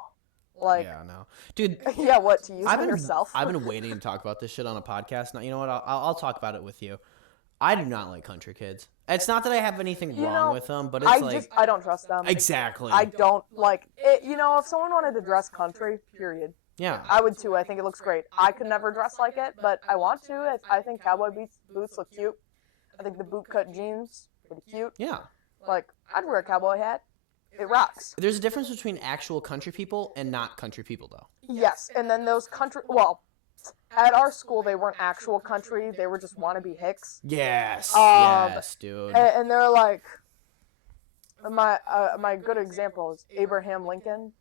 Like, Yeah, no, dude. yeah, what, to use on yourself? I've been waiting to talk about this shit on a podcast. Now, you know what? I'll talk about it with you. I do not like country kids. It's not that I have anything wrong with them, but it's I don't trust them. Exactly. I don't like it. If someone wanted to dress country, period, Yeah. I would too. I think it looks great. I could never dress like it, but I want to. I think cowboy boots look cute. I think the bootcut jeans pretty cute. Yeah. Like, I'd wear a cowboy hat. It rocks. There's a difference between actual country people and not country people, though. Yes, and then those country. Well, at our school, they weren't actual country. They were just wannabe hicks. Yes. Yes, dude. And they're like, my good example is Abraham Lincoln.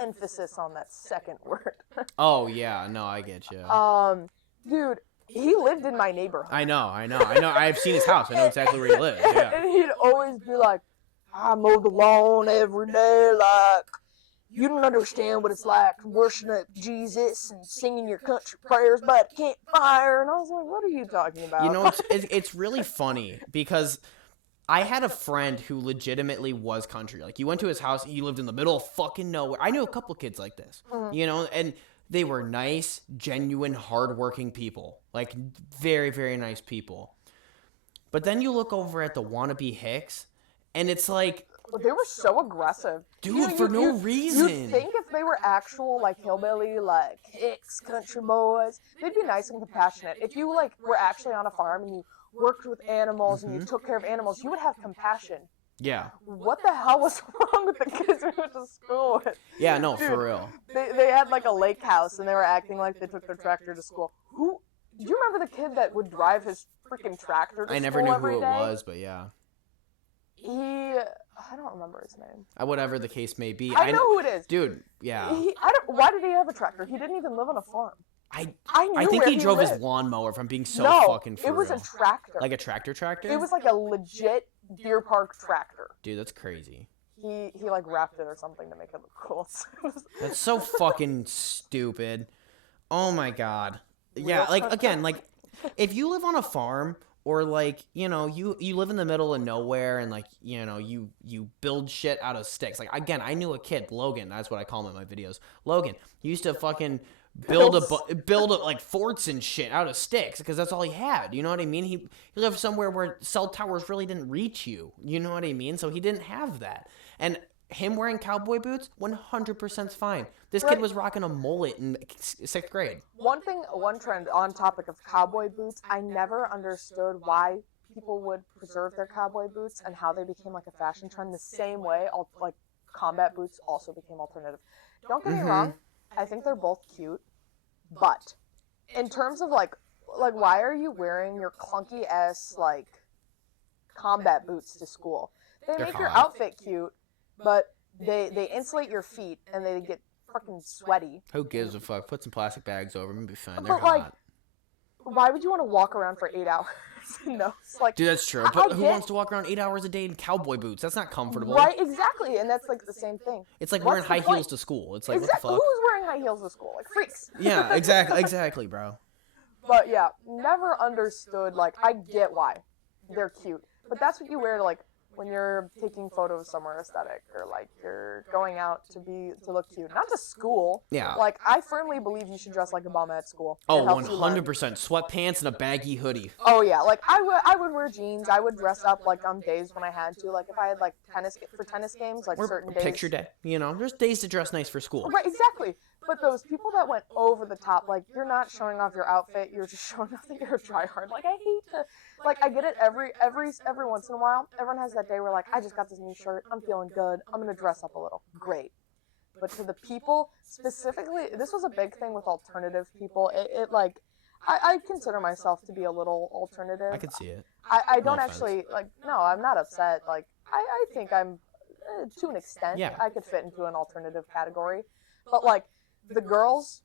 Emphasis on that second word. Oh yeah, no, I get you. Dude, he lived in my neighborhood. I know. I've seen his house. I know exactly where he lives. Yeah. And he'd always be like, I mow the lawn every day, like, you don't understand what it's like worshiping Jesus and singing your country prayers by the campfire. And I was like, what are you talking about? You know, it's really funny because I had a friend who legitimately was country. Like, you went to his house, he lived in the middle of fucking nowhere. I knew a couple kids like this, and they were nice, genuine, hardworking people. Like, very, very nice people. But then you look over at the wannabe hicks, and it's like... They were so aggressive. Dude, for no reason. You'd think if they were actual, like, hillbilly, like, hicks, country boys, they'd be nice and compassionate. If you, like, were actually on a farm and you worked with animals and you took care of animals, you would have compassion. Yeah. What the hell was wrong with the kids we went to school with? Yeah, no, Dude, for real. They had, like, a lake house, and they were acting like they took their tractor to school. Do you remember the kid that would drive his freaking tractor to school every day? I never knew who it was, but yeah. I don't remember his name. Whatever the case may be. I know who it is. Dude, yeah. Why did he have a tractor? He didn't even live on a farm. I knew think where he drove lived. His lawnmower, if I'm being so No, fucking for it was real. a tractor. Like a tractor? It was like a legit Deer Park tractor. Dude, that's crazy. He like wrapped it or something to make it look cool. That's so fucking stupid. Oh my god. Yeah, like, again, like, if you live on a farm, or like, you live in the middle of nowhere, and like, you build shit out of sticks. Like, again, I knew a kid, Logan, that's what I call him in my videos. Logan, he used to fucking build like forts and shit out of sticks because that's all he had. You know what I mean? He lived somewhere where cell towers really didn't reach you. You know what I mean? So he didn't have that. And him wearing cowboy boots, 100% fine. This kid was rocking a mullet in 6th grade. One trend on topic of cowboy boots, I never understood why people would preserve their cowboy boots and how they became like a fashion trend the same way like combat boots also became alternative. Don't get me wrong, I think they're both cute, but in terms of like why are you wearing your clunky ass like combat boots to school? they They're make your hot. outfit cute, but they insulate your feet and they get freaking sweaty. Who gives a fuck? Put some plastic bags over them and be fine. They're But like, hot. why would you want to walk around for 8 hours? No, it's like, Dude, that's true. I But who get- wants to walk around 8 hours a day in cowboy boots? That's not comfortable. Right, exactly, and that's like the same thing. It's like What's wearing the high point? heels to school. It's like, Exactly. what the fuck? Who's wearing high heels to school? Like freaks. Yeah, exactly, bro. But yeah, never understood. Like, I get why they're cute, but that's what you wear like when you're taking photos somewhere aesthetic, or like you're going out to look cute, not to school. Yeah. Like, I firmly believe you should dress like a bum at school. Oh, It helps you learn. 100%. Sweatpants and a baggy hoodie. Oh yeah, like I would wear jeans. I would dress up like on days when I had to. Like if I had like tennis games, like Or certain days. picture day. You know, there's days to dress nice for school. Right, exactly. But those people that went over the top, like, you're not showing off your outfit, you're just showing off that you're a tryhard. Like, I hate to, like, I get it every once in a while. Everyone has that day where, like, I just got this new shirt, I'm feeling good, I'm gonna dress up a little. Great. But to the people, specifically, this was a big thing with alternative people. It like, I consider myself to be a little alternative. I can see it. I don't No offense. actually, like, no, I'm not upset. Like, I think I'm, to an extent, Yeah. I could fit into an alternative category. But, like, the girls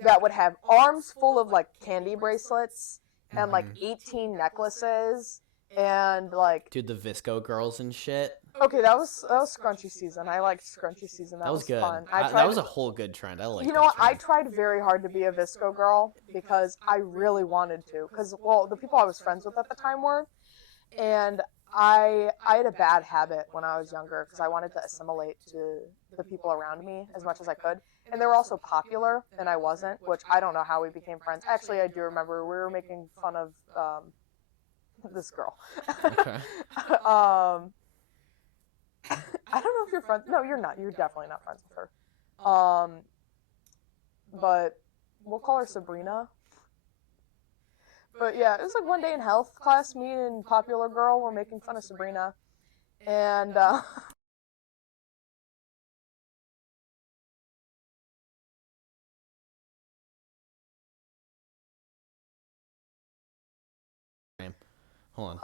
that would have arms full of, like, candy bracelets and, like, 18 necklaces and, like... Dude, the Visco girls and shit. Okay, that was scrunchy season. I liked scrunchy season. That was good. fun. That was a whole good trend. I like You that know what? I trend. tried very hard to be a Visco girl because I really wanted to. Because, well, the people I was friends with at the time were. And I had a bad habit when I was younger because I wanted to assimilate to the people around me as much as I could. And they were also popular, and I wasn't, which I don't know how we became friends. Actually, I do remember we were making fun of this girl. Okay. I don't know if you're friends. No, you're not. You're definitely not friends with her. But we'll call her Sabrina. But yeah, it was like one day in health class, me and popular girl were making fun of Sabrina, and Hold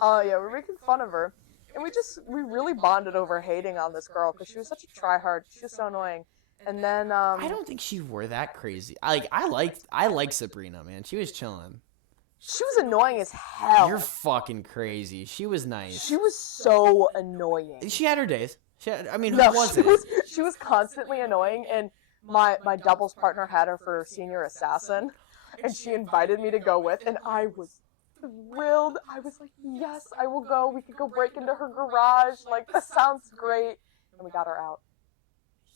on. yeah, we were making fun of her, and we really bonded over hating on this girl because she was such a tryhard. She was so annoying. And then I don't think she were that crazy. I like Sabrina, man. She was chilling. she was annoying as hell. You're fucking crazy. She was nice. She was so annoying. She had her days. Who No, wasn't? she was constantly annoying, and my doubles partner had her for senior assassin, and she invited me to go with, and I was thrilled. I was like, yes, I will go. We could go break into her garage. Like, that sounds great. And we got her out.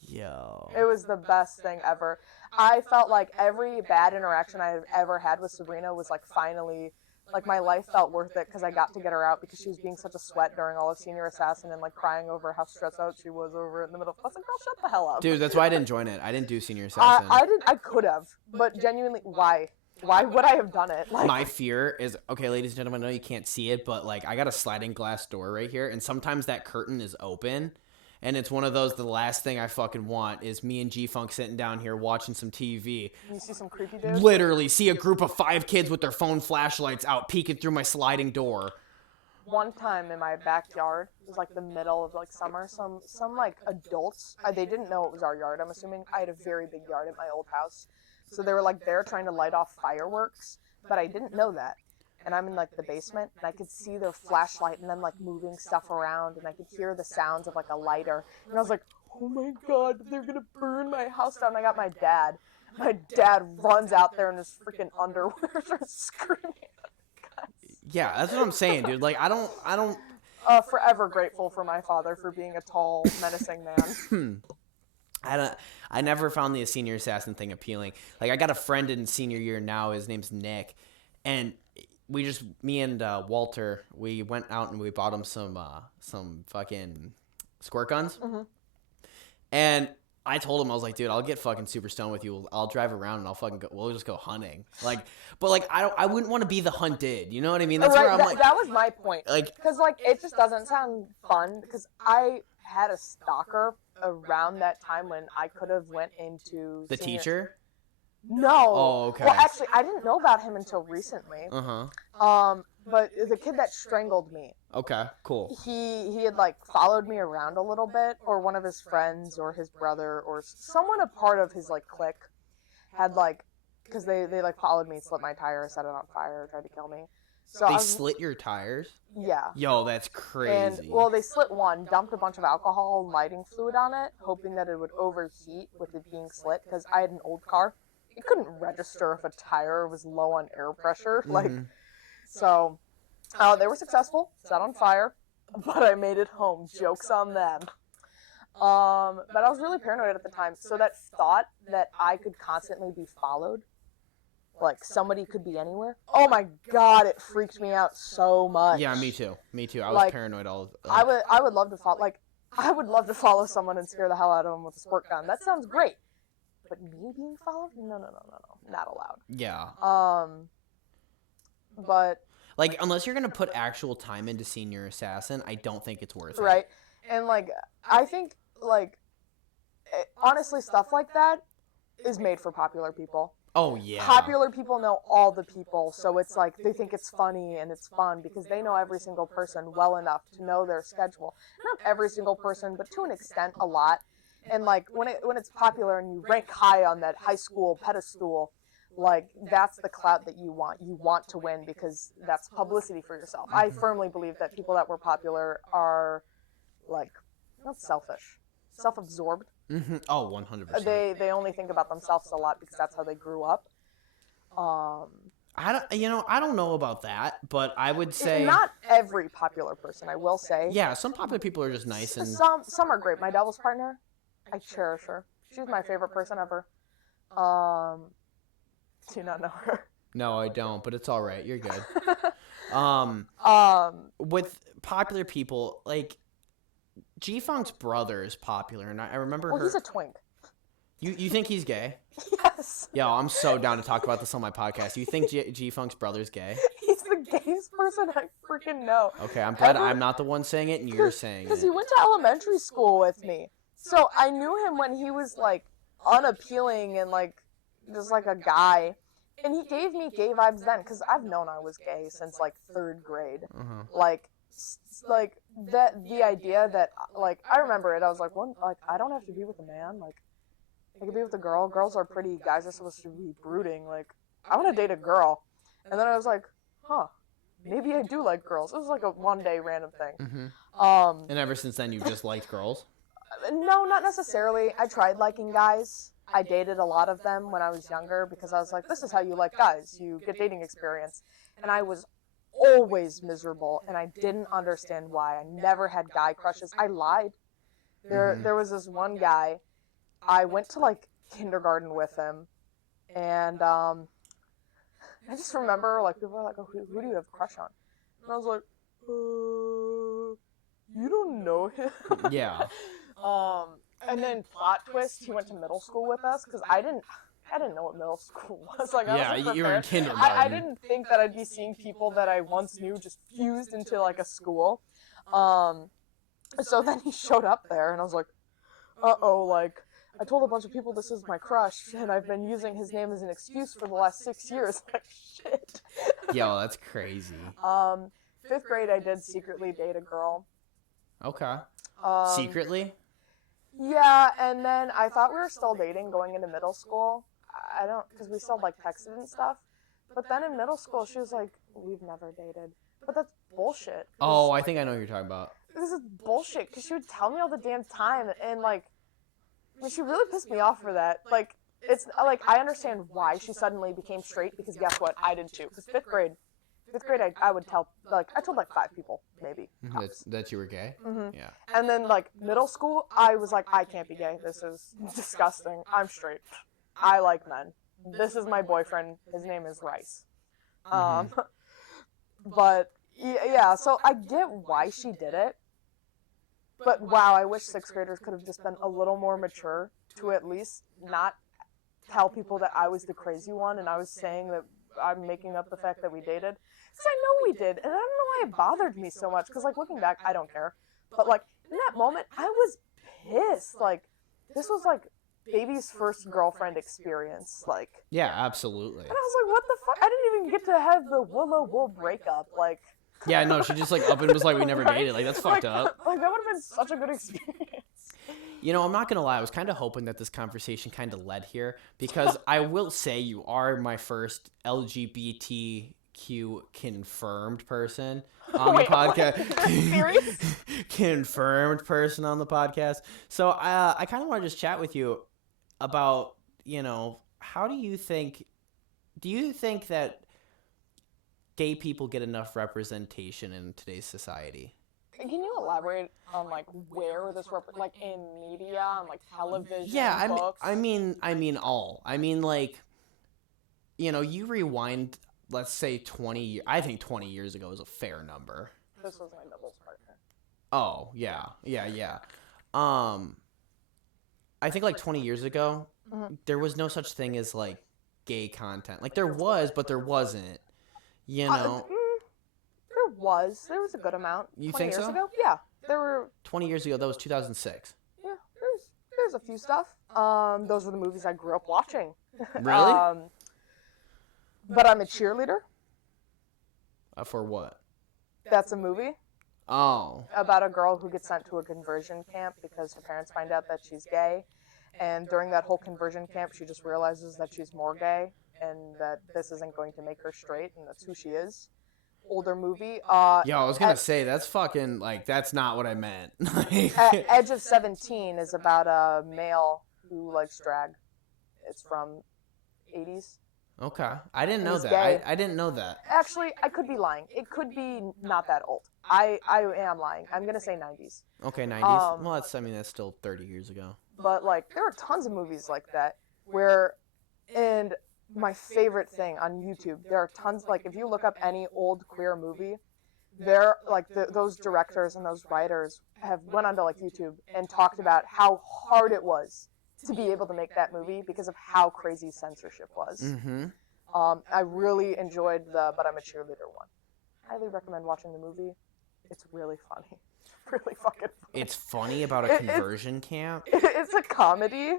Yo. It was the best thing ever. I felt like every bad interaction I've ever had with Sabrina was like finally, like my life felt worth it because I got to get her out because she was being such a sweat during all of Senior Assassin and like crying over how stressed out she was over it in the middle. I was like, girl, shut the hell up. Dude, that's why I didn't join it. I didn't do Senior Assassin. I could have, but genuinely, why? Why would I have done it? Like, My fear is, okay, ladies and gentlemen, I know you can't see it, but like I got a sliding glass door right here, and sometimes that curtain is open. And it's one of those, the last thing I fucking want is me and G-Funk sitting down here watching some TV. you see some creepy dude? Literally see a group of 5 kids with their phone flashlights out peeking through my sliding door. One time in my backyard, it was like the middle of like summer, some like adults, they didn't know it was our yard, I'm assuming. I had a very big yard at my old house. So they were like there trying to light off fireworks, but I didn't know that. And I'm in like the basement, and I could see their flashlight and them like moving stuff around, and I could hear the sounds of like a lighter. And I was like, oh my god, they're gonna burn my house down. And I got my dad. My dad runs out there in his freaking underwear, starts screaming. Yeah, that's what I'm saying, dude. Like I don't. Forever grateful for my father for being a tall, menacing man. I never found the senior assassin thing appealing. Like I got a friend in senior year now. His name's Nick, and me and Walter, we went out and we bought him some fucking squirt guns. Mm-hmm. And I told him, I was like, dude, I'll get fucking super stoned with you. I'll drive around and we'll just go hunting. Like, but like, I wouldn't want to be the hunted. You know what I mean? That's right, where I'm like, that was my point. like, Because like it just doesn't sound fun. Because I had a stalker around that time when I could have went into the teacher. No. Oh, okay. Well, actually, I didn't know about him until recently. Uh-huh. But the kid that strangled me. Okay, cool. He had like followed me around a little bit, or one of his friends, or his brother, or someone a part of his like clique had like, because they like followed me, slit my tire, set it on fire, tried to kill me. So They slit your tires? Yeah. Yo, that's crazy. And, well, they slit one, dumped a bunch of alcohol and lighting fluid on it, hoping that it would overheat with it being slit, because I had an old car. It couldn't register if a tire was low on air pressure. Like, so, they were successful, set on fire, but I made it home. Joke's on them. But I was really paranoid at the time, so that thought that I could constantly be followed, like somebody could be anywhere. Oh my god, it freaked me out so much. Yeah, me too. I was paranoid all. I would love to follow. Like, I would love to follow someone and scare the hell out of them with a squirt gun. That sounds great. But me being followed? No, not allowed. Yeah. But like, unless you're gonna put actual time into seeing your assassin, I don't think it's worth it. Right, and like I think like honestly, stuff like that is made for popular people. Oh, yeah. Popular people know all the people, so it's like they think it's funny and it's fun because they know every single person well enough to know their schedule. Not every single person, but to an extent, a lot. And like when it's popular and you rank high on that high school pedestal, like that's the clout that you want. You want to win because that's publicity for yourself. I firmly believe that people that were popular are like not selfish, self-absorbed. Oh, 100%. They only think about themselves a lot because that's how they grew up. I don't know about that, but I would say not every popular person. I will say. Yeah, some popular people are just nice and some are great. My devil's partner, I cherish her. She's my favorite person ever. Do you not know her? No, I don't, but it's all right. You're good. With popular people, like G-Funk's brother is popular, and I remember Well, he's a twink. You think he's gay? Yes. Yo, I'm so down to talk about this on my podcast. You think G-Funk's brother's gay? He's the gayest person I freaking know. Okay, I'm glad I'm not the one saying it and you're saying it. Because he went to elementary school with me. So I knew him when he was, like, unappealing and, like, just like a guy. And he gave me gay vibes then, because I've known I was gay since, like, 3rd grade. Like, the idea that, like, I remember it. I was like, I don't have to be with a man. Like, I could be with a girl. Girls are pretty. Guys are supposed to be brooding. Like, I want to date a girl. And then I was like, huh, maybe I do like girls. It was like a one-day random thing. And ever since then, you've just liked girls? No, not necessarily. I tried liking guys. I dated a lot of them when I was younger because I was like, this is how you like guys. You get dating experience. And I was always miserable, and I didn't understand why. I never had guy crushes. I lied. There was this one guy. I went to, like, kindergarten with him, and I just remember, like, people were like, oh, who do you have a crush on? And I was like, you don't know him? Yeah. And then plot twist, he went to middle school with us, because I didn't know what middle school was. Like, I wasn't prepared. You were in kindergarten. I didn't think that I'd be seeing people that I once knew just fused into, like, a school. So then he showed up there, and I was like, uh-oh, like, I told a bunch of people this is my crush, and I've been using his name as an excuse for the last 6 years. Like, shit. Yo, that's crazy. 5th grade, I did secretly date a girl. Okay. Secretly? Yeah, and then I thought we were still dating going into middle school. Because we still, like, texted and stuff. But then in middle school, she was like, we've never dated. But that's bullshit. Oh, I think I know what you're talking about. This is bullshit, because she would tell me all the damn time, and, like, she really pissed me off for that. Like, it's, like, I understand why she suddenly became straight, because guess what? I did too. Because 5th grade, I would tell, like, I told, like, 5 people, maybe. That you were gay? Yeah. And then, like, middle school, I was like, I can't be gay. This is disgusting. I'm straight. I like men. This is my boyfriend. His name is Rice. But, yeah, so I get why she did it. But wow, I wish 6th graders could have just been a little more mature to at least not tell people that I was the crazy one and I was saying that I'm making up the fact that we dated. Because I know we did, and I don't know why it bothered me so much, because, like, looking back, I don't care. But, like, in that moment, I was pissed. Like, this was, like, baby's first girlfriend experience. Like, Yeah, absolutely. and I was like, what the fuck? I didn't even get to have the Willow breakup. Like, Yeah, no, she just like up and was like, we never right? dated. Like, that's fucked up. Like, that would have been such a good experience. You know, I'm not gonna lie. I was kind of hoping that this conversation kind of led here because I will say you are my first LGBTQ confirmed person on Wait, the podcast. what? Serious? Confirmed person on the podcast. So I kind of want to just chat with you about, you know, how do you think that gay people get enough representation in today's society? Can you elaborate on like where this like in media, on like television, Yeah, books? I mean, like, you know, you rewind, let's say 20. I think 20 years ago is a fair number. This was my doubles partner. Oh yeah. I think like 20 years ago, there was no such thing as like gay content. Like there was, but there wasn't. You know. There was a good amount. You 20 think years so? ago? Yeah, there were. 20 years ago, that was 2006. Yeah, there's a few stuff. Those were the movies I grew up watching. Really? But I'm a cheerleader. For what? That's a movie Oh. about a girl who gets sent to a conversion camp because her parents find out that she's gay, and during that whole conversion camp, she just realizes that she's more gay and that this isn't going to make her straight, and that's who she is. Older movie. Yo, I was gonna say that's fucking like that's not what I meant. Edge of 17 is about a male who likes drag. It's from 80s. Okay, I didn't know that. gay. I didn't know that. Actually, I could be lying. It could be not that old. I am lying. I'm gonna say 90s. Okay, 90s. Well, that's still 30 years ago. But like, there are tons of movies like that where, and my favorite thing on YouTube, there are tons. Like, if you look up any old queer movie, they're like those directors and those writers have went onto like YouTube and talked about how hard it was to be able to make that movie because of how crazy censorship was. Mm-hmm. I really enjoyed the But I'm a Cheerleader one. Highly recommend watching the movie. It's really funny. Really fucking funny. It's funny about a conversion camp. It's a comedy.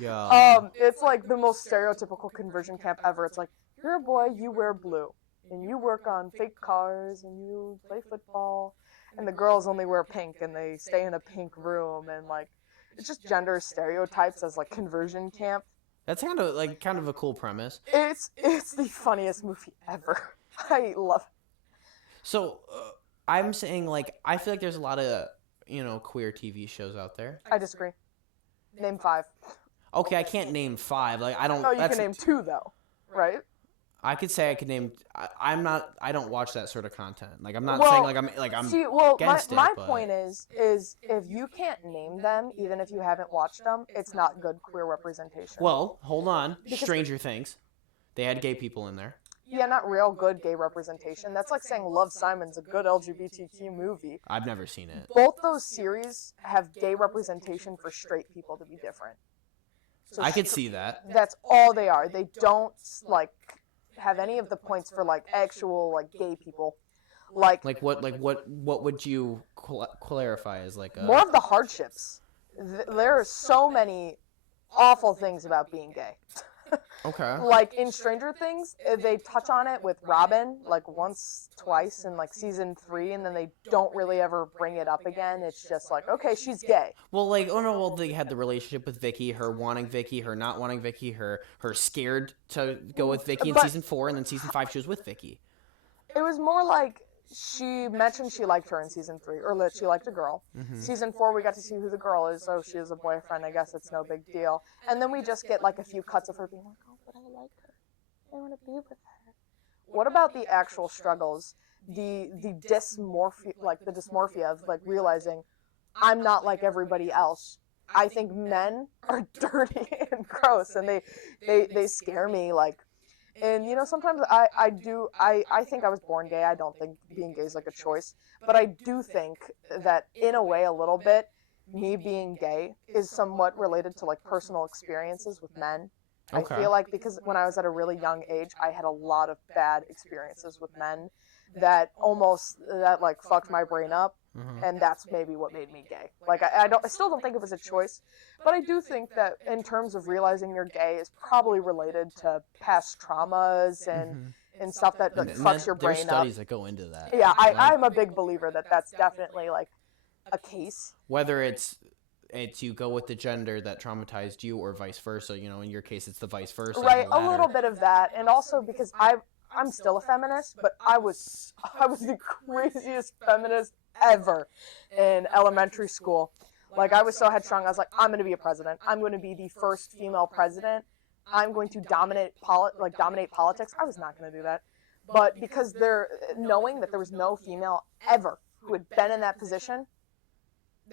Yeah. It's like the most stereotypical conversion camp ever. It's like, you're a boy, you wear blue, and you work on fake cars, and you play football, and the girls only wear pink, and they stay in a pink room, and like, it's just gender stereotypes as like conversion camp. That's kind of a cool premise. It's the funniest movie ever. I love it. So, I'm saying like I feel like there's a lot of queer TV shows out there. I disagree. Name 5. Okay, I can't name 5. Like I don't. Oh, you can name 2 though, right? I could say I could name. I'm not. I don't watch that sort of content. Like I'm not Well, saying like I'm. See, well, against my it, but... point is if you can't name them, even if you haven't watched them, it's not good queer representation. Well, hold on. Stranger Things, they had gay people in there. Yeah, not real good gay representation. That's like saying Love, Simon's a good LGBTQ movie. I've never seen it. Both those series have gay representation for straight people to be different. So I could see that. That's all they are. They don't like have any of the points for like actual like gay people. Like what would you clarify as like more of the hardships. There are so many awful things about being gay. Okay. Like in Stranger Things, they touch on it with Robin like once, twice in like season 3, and then they don't really ever bring it up again. It's just like, okay, she's gay. Well, like, oh no, well they had the relationship with Vicky, her wanting Vicky, her not wanting Vicky, her scared to go with Vicky in season 4, and then season 5 she was with Vicky. It was more like she mentioned she liked her in season 3, or that she liked a girl. Mm-hmm. Season 4, we got to see who the girl is. Oh, she has a boyfriend. I guess it's no big deal. And then we just get like a few cuts of her being like, oh, but I like her. I want to be with her. What about the actual struggles? The dysmorphia of like realizing I'm not like everybody else. I think men are dirty and gross, and they scare me. Like. And, sometimes I think I was born gay. I don't think being gay is like a choice. But I do think that, in a way, a little bit, me being gay is somewhat related to, like, personal experiences with men. Okay. I feel like because when I was at a really young age, I had a lot of bad experiences with men that like fucked my brain up. And that's maybe what made me gay. Like I still don't think it was a choice, but I do think that in terms of realizing you're gay is probably related to past traumas and stuff that like fucks your brain up. There's studies that go into that. Yeah, I'm a big believer that that's definitely like a case. Whether it's you go with the gender that traumatized you or vice versa, in your case it's the vice versa. Right, a little bit of that, and also because I'm still a feminist, but I was the craziest feminist ever in elementary school. Like, I was so headstrong. I was like, I'm going to be a president. I'm going to be the first female president. I'm going to dominate politics. I was not going to do that. But because knowing that there was no female ever who had been in that position,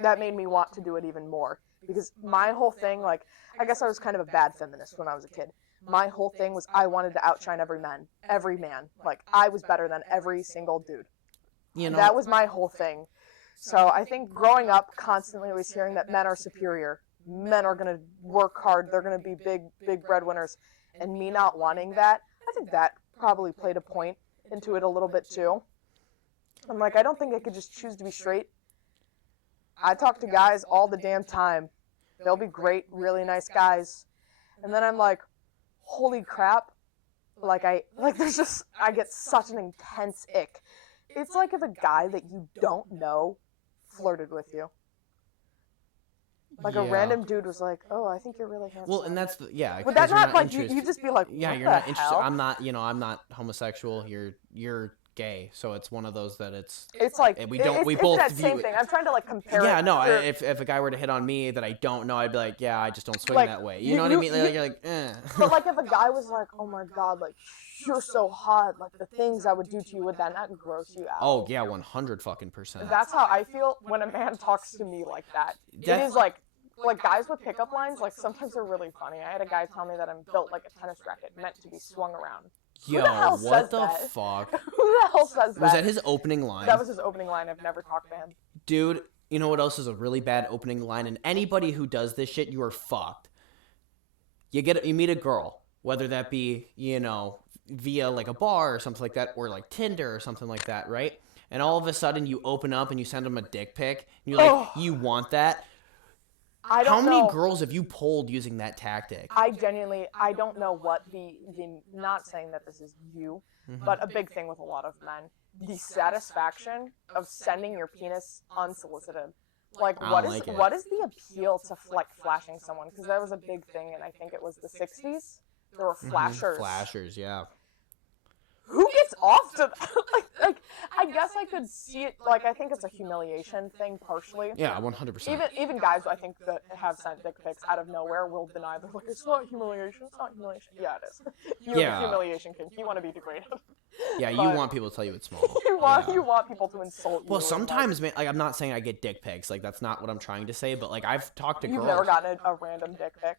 that made me want to do it even more. Because my whole thing, like, I guess I was kind of a bad feminist when I was a kid. My whole thing was I wanted to outshine every man. Like, I was better than every single dude. That was my whole thing. So I think growing up constantly always hearing that men are superior, men are going to work hard, they're going to be big breadwinners, and me not wanting that, I think that probably played a point into it a little bit too. I'm like, I don't think I could just choose to be straight. I talk to guys all the damn time. They'll be great, really nice guys. And then I'm like, holy crap. I get such an intense ick. It's like if a guy that you don't know flirted with you. Like a random dude was like, "Oh, I think you're really handsome." Well, and that's Would that not like you just be like, "Yeah, you're not interested. I'm not homosexual. You're gay." So it's one of those that it's like we it's both that view same thing. I'm trying to like compare. Yeah, it no. for, If a guy were to hit on me that I don't know, I'd be like, yeah, I just don't swing like, that way. You know what I mean? You're like, eh. But like if a guy was like, "Oh my god, like you're so hot," like the things I would do to you, would that not gross you out? Oh yeah, 100%. That's how I feel when a man talks to me like that. It is like guys with pickup lines, like sometimes they're really funny. I had a guy tell me that I'm built like a tennis racket meant to be swung around. Yo, Who the hell what says the that? fuck? Who the hell says that? Was that his opening line? That was his opening line. I've never talked to him. Dude, you know what else is a really bad opening line? And anybody who does this shit, you are fucked. You meet a girl, whether that be, via like a bar or something like that, or like Tinder or something like that, right? And all of a sudden you open up and you send them a dick pic, and you're like, you want that? How many girls have you pulled using that tactic? I don't know what the not saying that this is you, but a big thing with a lot of men, the satisfaction of sending your penis unsolicited. Like, what is the appeal to flashing someone? Because that was a big thing, and I think it was the 60s. There were flashers. Flashers, yeah. Who gets off to that? like, I guess I could see it. Like, I think it's a humiliation thing, partially. Yeah, 100%. Even guys, I think, that have sent dick pics out of nowhere will deny. They're like, it's not humiliation. It's not humiliation. Yeah, it is. You're the humiliation king. You want to be degraded. Yeah, you want people to tell you it's small. You want people to insult you. Well, sometimes, man, like, I'm not saying I get dick pics. Like, that's not what I'm trying to say. But, like, I've talked to girls. You've never gotten a random dick pic?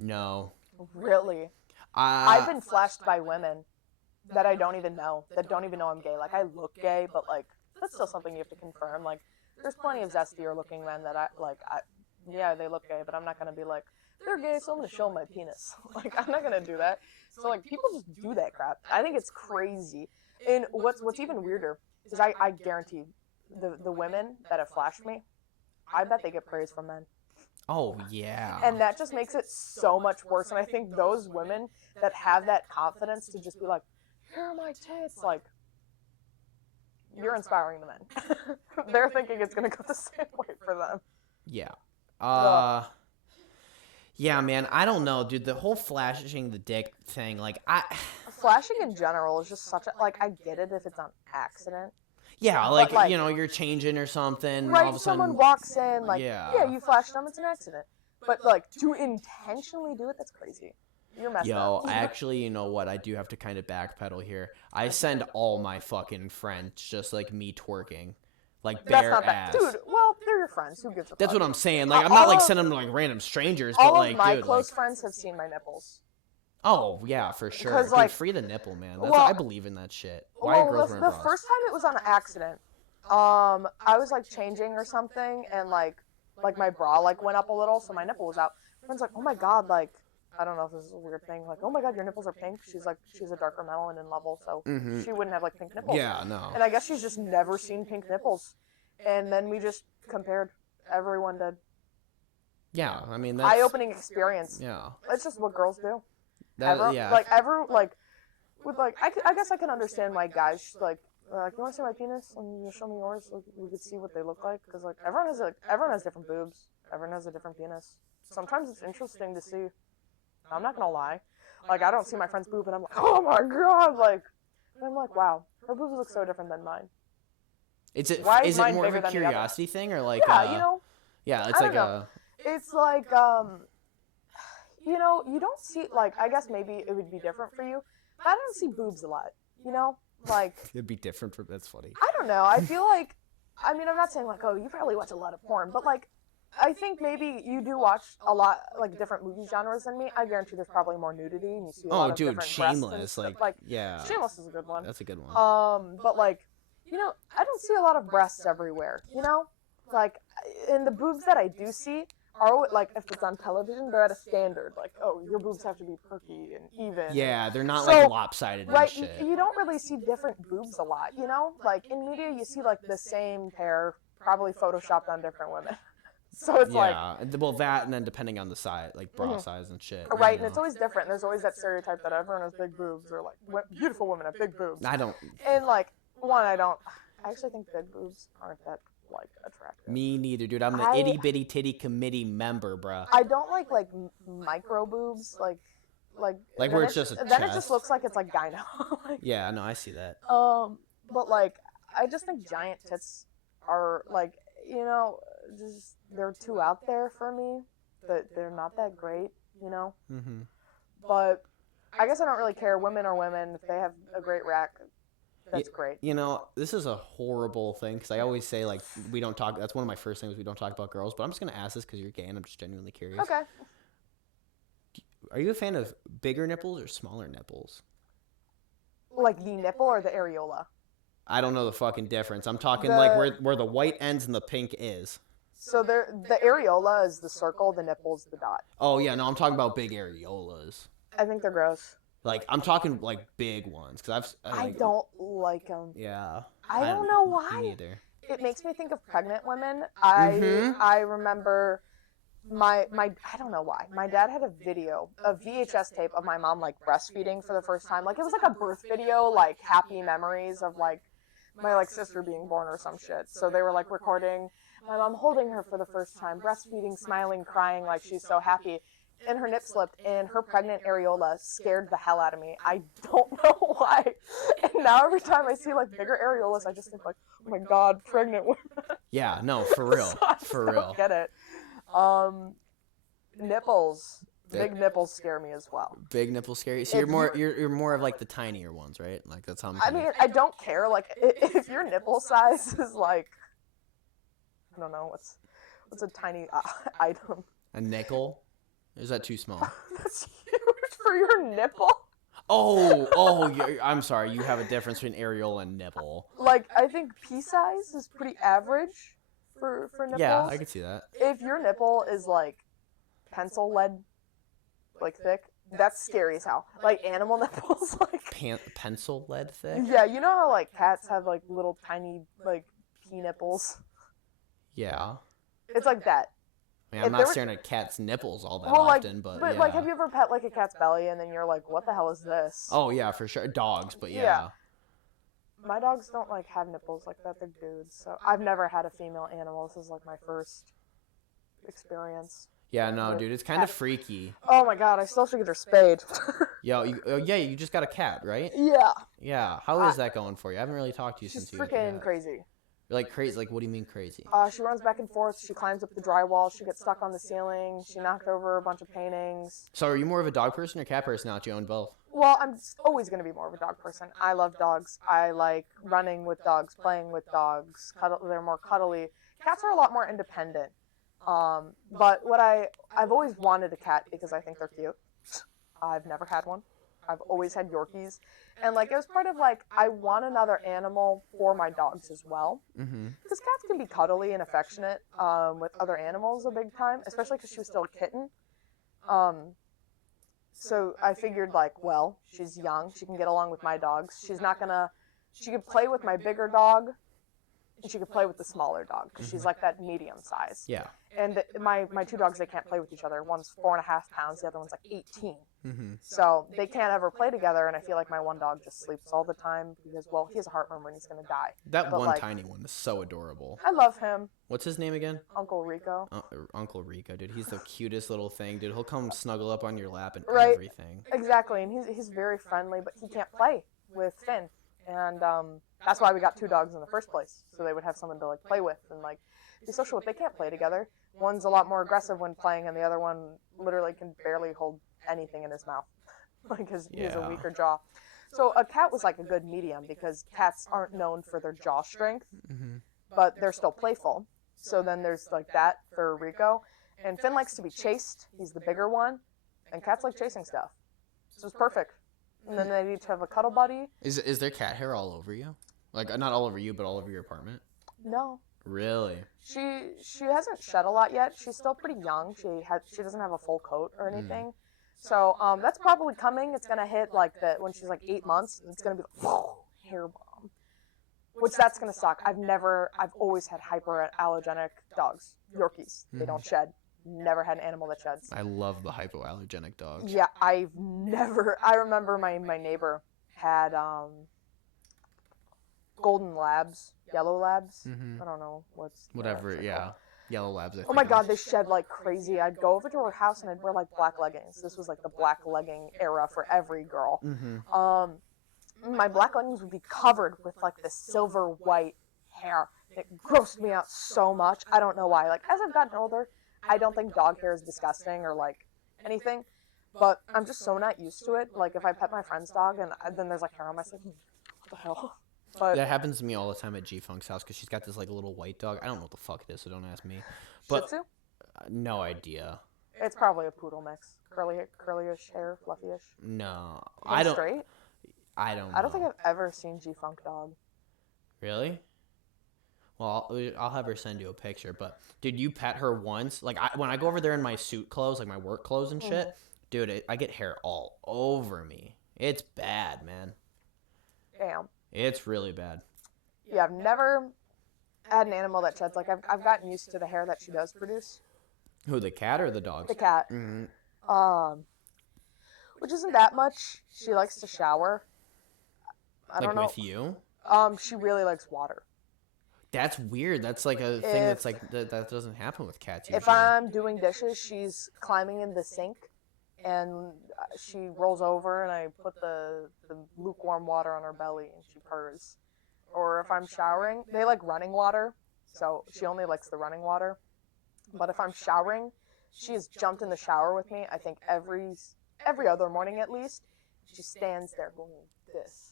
No. Really? I've been flashed by women that I don't even know, that don't even know I'm gay. Like, I look gay, but, like, that's still something you have to confirm. Like, there's plenty of zestier looking men that yeah, they look gay, but I'm not going to be like, they're gay, so I'm going to show my penis. Like, I'm not going to do that. So, like, people just do that crap. I think it's crazy. And what's even weirder is I guarantee the women that have flashed me, I bet they get praise from men. Oh, yeah. And that just makes it so much worse. And I think those women that have that confidence to just be like, here are my tits, like, you're inspiring the men. They're thinking it's going to go the same way for them. Yeah. Yeah, man, I don't know, dude. The whole flashing the dick thing, like, Flashing in general is just such a, like, I get it if it's on accident. Yeah, like, you're changing or something. Right, all of a sudden, someone walks in, like, yeah, you flashed them, it's an accident. But, like, to intentionally do it, that's crazy. You're messed up. Actually, you know what? I do have to kind of backpedal here. I send all my fucking friends just, like, me twerking. Like, bare ass. Dude, well, they're your friends. Who gives a fuck? That's what I'm saying. Like, I'm not, like, sending them to, like, random strangers, but, like, dude. All of my close friends have seen my nipples. Oh, yeah, for sure. Dude, like, free the nipple, man. I believe in that shit. Why are girls wearing bras? The first time it was on accident. I was, like, changing or something, and, like my bra, like, went up a little, so my nipple was out. Friend's like, oh my god, like, I don't know if this is a weird thing. Like, oh my god, your nipples are pink. She's a darker melanin level, so she wouldn't have like pink nipples. Yeah, no. And I guess she's just never seen pink nipples. And then we just compared. Everyone did. Yeah, I mean that's eye-opening experience. Yeah. It's just what girls do. Yeah. I guess I can understand why guys you want to see my penis and you show me yours. Like, we could see what they look like because like everyone has different boobs. Everyone has a different penis. Sometimes it's interesting to see. I'm not gonna lie. Like I don't see my friend's boob and I'm like, oh my god, like, and I'm like, wow, her boobs look so different than mine. Is it Why is more mine of bigger a than the curiosity thing or like Yeah, yeah, it's I like don't know. It's like you don't see like I guess maybe it would be different for you, but I don't see boobs a lot. Like it'd be different for that's funny. I don't know. I feel like I mean I'm not saying like oh you probably watch a lot of porn, but like I think maybe you do watch a lot like different movie genres than me. I guarantee there's probably more nudity and you see a lot of different breasts and Shameless, stuff. yeah. Shameless is a good one. That's a good one. But like I don't see a lot of breasts everywhere. Like and the boobs that I do see are like if it's on television, they're at a standard. Like, oh, your boobs have to be perky and even. Yeah, they're not So, like lopsided and Right, shit. you don't really see different boobs a lot, Like in media, you see like the same pair, probably photoshopped on different women. So it's yeah, well that and then depending on the size, like bra size and shit. Right, and it's always different. There's always that stereotype that everyone has big boobs, or like beautiful women have big boobs. I don't. And like I actually think big boobs aren't that like attractive. Me neither, dude. I'm the itty bitty titty committee member, bruh. I don't like micro boobs, like where it's just a then it chest. just looks like it's like gyno. Yeah, no, I see that. But like I just think giant tits are like just they're too out there for me. But they're not that great, Mhm. But I guess I don't really care. Women are women. If they have a great rack, that's great. This is a horrible thing because I always say like we don't talk. That's one of my first things we don't talk about girls. But I'm just gonna ask this because you're gay and I'm just genuinely curious. Okay. Are you a fan of bigger nipples or smaller nipples? Like the nipple or the areola? I don't know the fucking difference. I'm talking like where the white ends and the pink is. So the areola is the circle, the nipple's the dot. Oh yeah, no, I'm talking about big areolas. I think they're gross. Like I'm talking like big ones because I don't like them. Yeah. I don't know why. Me neither. It makes me think of pregnant women. I remember my I don't know why. My dad had a VHS tape of my mom like breastfeeding for the first time. Like it was like a birth video, like happy memories of like my like sister being born or some shit. So they were like recording my mom holding her for the first time, breastfeeding, smiling, crying like she's so happy. And her nip slipped, and her pregnant areola scared the hell out of me. I don't know why. And now every time I see like bigger areolas, I just think like, oh my god, pregnant women. Yeah, no, for real, So I for don't real. Get it? Nipples. Big nipples scare me as well. Big nipples scary. So you're more of like the tinier ones, right? Like that's how I mean, I don't care. Like if your nipple size is like, I don't know, what's a tiny item? A nickel. Is that too small? That's huge for your nipple. I'm sorry. You have a difference between areola and nipple. Like, I think pea size is pretty average for nipples. Yeah, I can see that. If your nipple is, like, pencil lead, like, thick, that's scary as hell. Like, animal nipples, like... Pencil lead thick? Yeah, you know how, like, cats have, like, little tiny, like, pea nipples? Yeah. It's like that. I mean, I'm not staring at cats' nipples all that often, but yeah. Like, have you ever pet, like, a cat's belly and then you're like, what the hell is this? Oh, yeah, for sure. Dogs, but yeah. My dogs don't, like, have nipples like that. They're dudes. So I've never had a female animal. This is, like, my first experience. Yeah, no, dude, it's kind of freaky. Oh, my God. I still should get her spayed. You just got a cat, right? Yeah. Yeah. How is that going for you? I haven't really talked to you since you... She's freaking crazy. You're like crazy? Like, what do you mean crazy? She runs back and forth. She climbs up the drywall. She gets stuck on the ceiling. She knocked over a bunch of paintings. So are you more of a dog person or cat person now that you own both? Well, I'm always going to be more of a dog person. I love dogs. I like running with dogs, playing with dogs. They're more cuddly. Cats are a lot more independent. But I've always wanted a cat because I think they're cute. I've never had one. I've always had Yorkies. And, like, it was part of, like, I want another animal for my dogs as well. Mm-hmm. Because cats can be cuddly and affectionate with other animals a big time, especially because she was still a kitten. So I figured, like, well, she's young. She can get along with my dogs. She's not gonna. She could play with my bigger dog, and she could play with the smaller dog because she's like that medium size. Yeah. And my two dogs, they can't play with each other. One's 4.5 pounds, the other one's like 18. Mm-hmm. So they can't ever play together. And I feel like my one dog just sleeps all the time because, well, he has a heart murmur and he's gonna die. That But, one like, tiny one is so adorable. I love him, What's his name again? Uncle Rico. Uncle Rico, dude. He's the cutest little thing, dude. He'll come snuggle up on your lap and Right. everything. Exactly, and he's very friendly, but he can't play with Finn, and that's why we got two dogs in the first place, so they would have someone to like play with and like be social with. They can't play together. One's a lot more aggressive when playing, and the other one literally can barely hold anything in his mouth, like he has a Yeah. weaker jaw. So a cat was like a good medium because cats aren't known for their jaw strength, Mm-hmm. but they're still playful. So then there's like that for Rico, and Finn likes to be chased. He's the bigger one, and cats like chasing stuff. So it's perfect. And then they each have a cuddle buddy. Is there cat hair all over you? Like, not all over you, but all over your apartment? No, Really? she hasn't shed a lot yet. She's still pretty young. She doesn't have a full coat or anything. So that's probably coming. It's gonna hit like when she's like 8 months. It's gonna be like, hair bomb, which that's gonna suck. I've always had hyperallergenic dogs, Yorkies. They don't shed. Never had an animal that sheds. I love the hypoallergenic dogs. Yeah, I remember my neighbor had golden labs, yellow labs. Mm-hmm. I don't know Whatever, yeah. called. Yellow labs, I Oh my think it god, is. they shed like crazy. I'd go over to her house and I'd wear like black leggings. This was like the black legging era for every girl. Mm-hmm. My black leggings would be covered with like this silver white hair. It grossed me out so much. I don't know why. Like, as I've gotten older, I don't think dog hair is disgusting or like anything, but I'm just so not used to it. Like, if I pet my friend's dog and then there's like hair on my skin, what the hell? But That happens to me all the time at G-Funk's house because she's got this like little white dog. I don't know what the fuck it is, so don't ask me. But Shih Tzu? No idea. It's probably a poodle mix. Curly-ish hair, fluffy-ish. No, Think I don't. Straight? I don't know. I don't think I've ever seen G-Funk dog. Really? Well, I'll have her send you a picture. But did you pet her once? Like when I go over there in my suit clothes, like my work clothes and shit, dude, I get hair all over me. It's bad, man. Damn. It's really bad. Yeah, I've never had an animal that sheds. Like, I've gotten used to the hair that she does produce. Who, the cat or the dogs? The cat. Mm-hmm. Which isn't that much. She likes to shower. I don't know. With you? She really likes water. That's weird. That's like a thing that's like that doesn't happen with cats usually. If I'm doing dishes, she's climbing in the sink, and she rolls over, and I put the lukewarm water on her belly, and she purrs. Or if I'm showering, they like running water, so she only likes the running water. But if I'm showering, she has jumped in the shower with me, I think every other morning at least. She stands there going this.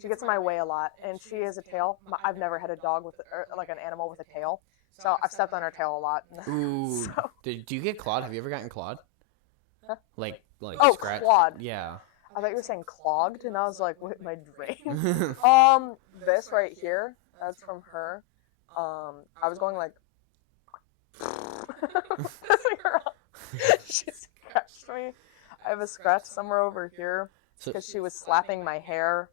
She gets in my way a lot, and she has a tail. I've never had a dog like an animal with a tail, so I've stepped on her tail a lot. Ooh. So. Do you get clawed? Have you ever gotten clawed? Huh? Like scratched? Clawed. Yeah. I thought you were saying clogged, and I was like, wait, my drain? This right here, that's from her. I was going like, pissing her off. She scratched me. I have a scratch somewhere over here because she was slapping my hair.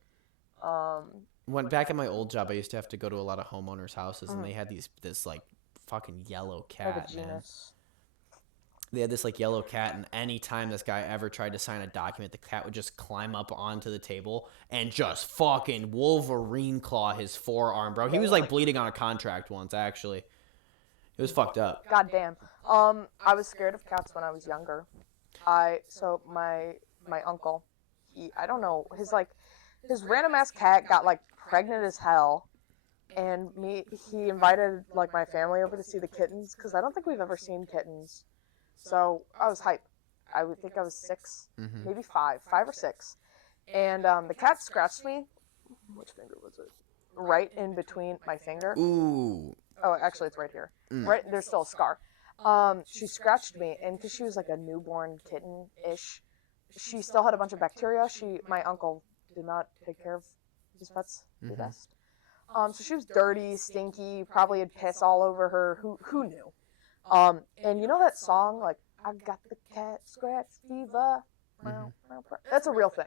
When back at my old job, I used to have to go to a lot of homeowners' houses, and they had this like fucking yellow cat, man. They had this like yellow cat, and anytime this guy ever tried to sign a document, the cat would just climb up onto the table and just fucking Wolverine claw his forearm, bro. He was like bleeding on a contract once, actually. It was fucked up. God damn. I was scared of cats when I was younger. So my uncle, I don't know, his random ass cat got like pregnant as hell, and he invited like my family over to see the kittens because I don't think we've ever seen kittens. So I was hyped. I would think I was 6, maybe 5 or 6, and the cat scratched me. Which finger was it? Right in between my finger. Ooh. Oh, actually, it's right here. Right, there's still a scar. She scratched me, and because she was like a newborn kitten-ish, she still had a bunch of bacteria. My uncle did not take care of his pets the best. So she was dirty, stinky, probably had piss all over her. Who knew? And you know that song, like, I got the cat scratch fever? a real thing.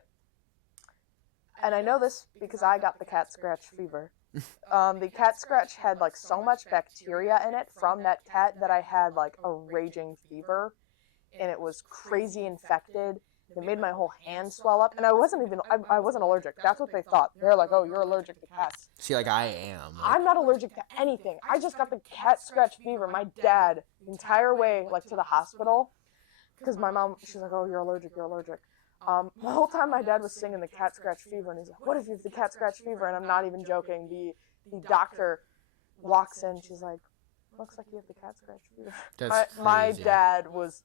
And I know this because I got the cat scratch fever. The cat scratch had like so much bacteria in it from that cat that I had like a raging fever, and it was crazy infected. It made my whole hand swell up, and I wasn't allergic. That's what they thought. They're like, oh, you're allergic to cats. See, like I am. Like, I'm not allergic to anything. I just got the cat scratch fever. My dad, the entire way like to the hospital, because my mom, she's like, oh, you're allergic, you're allergic. The whole time my dad was singing the cat scratch fever, and he's like, what if you have the cat scratch fever? And I'm not even joking. The doctor walks in, she's like, looks like you have the cat scratch fever. That's my crazy. dad was,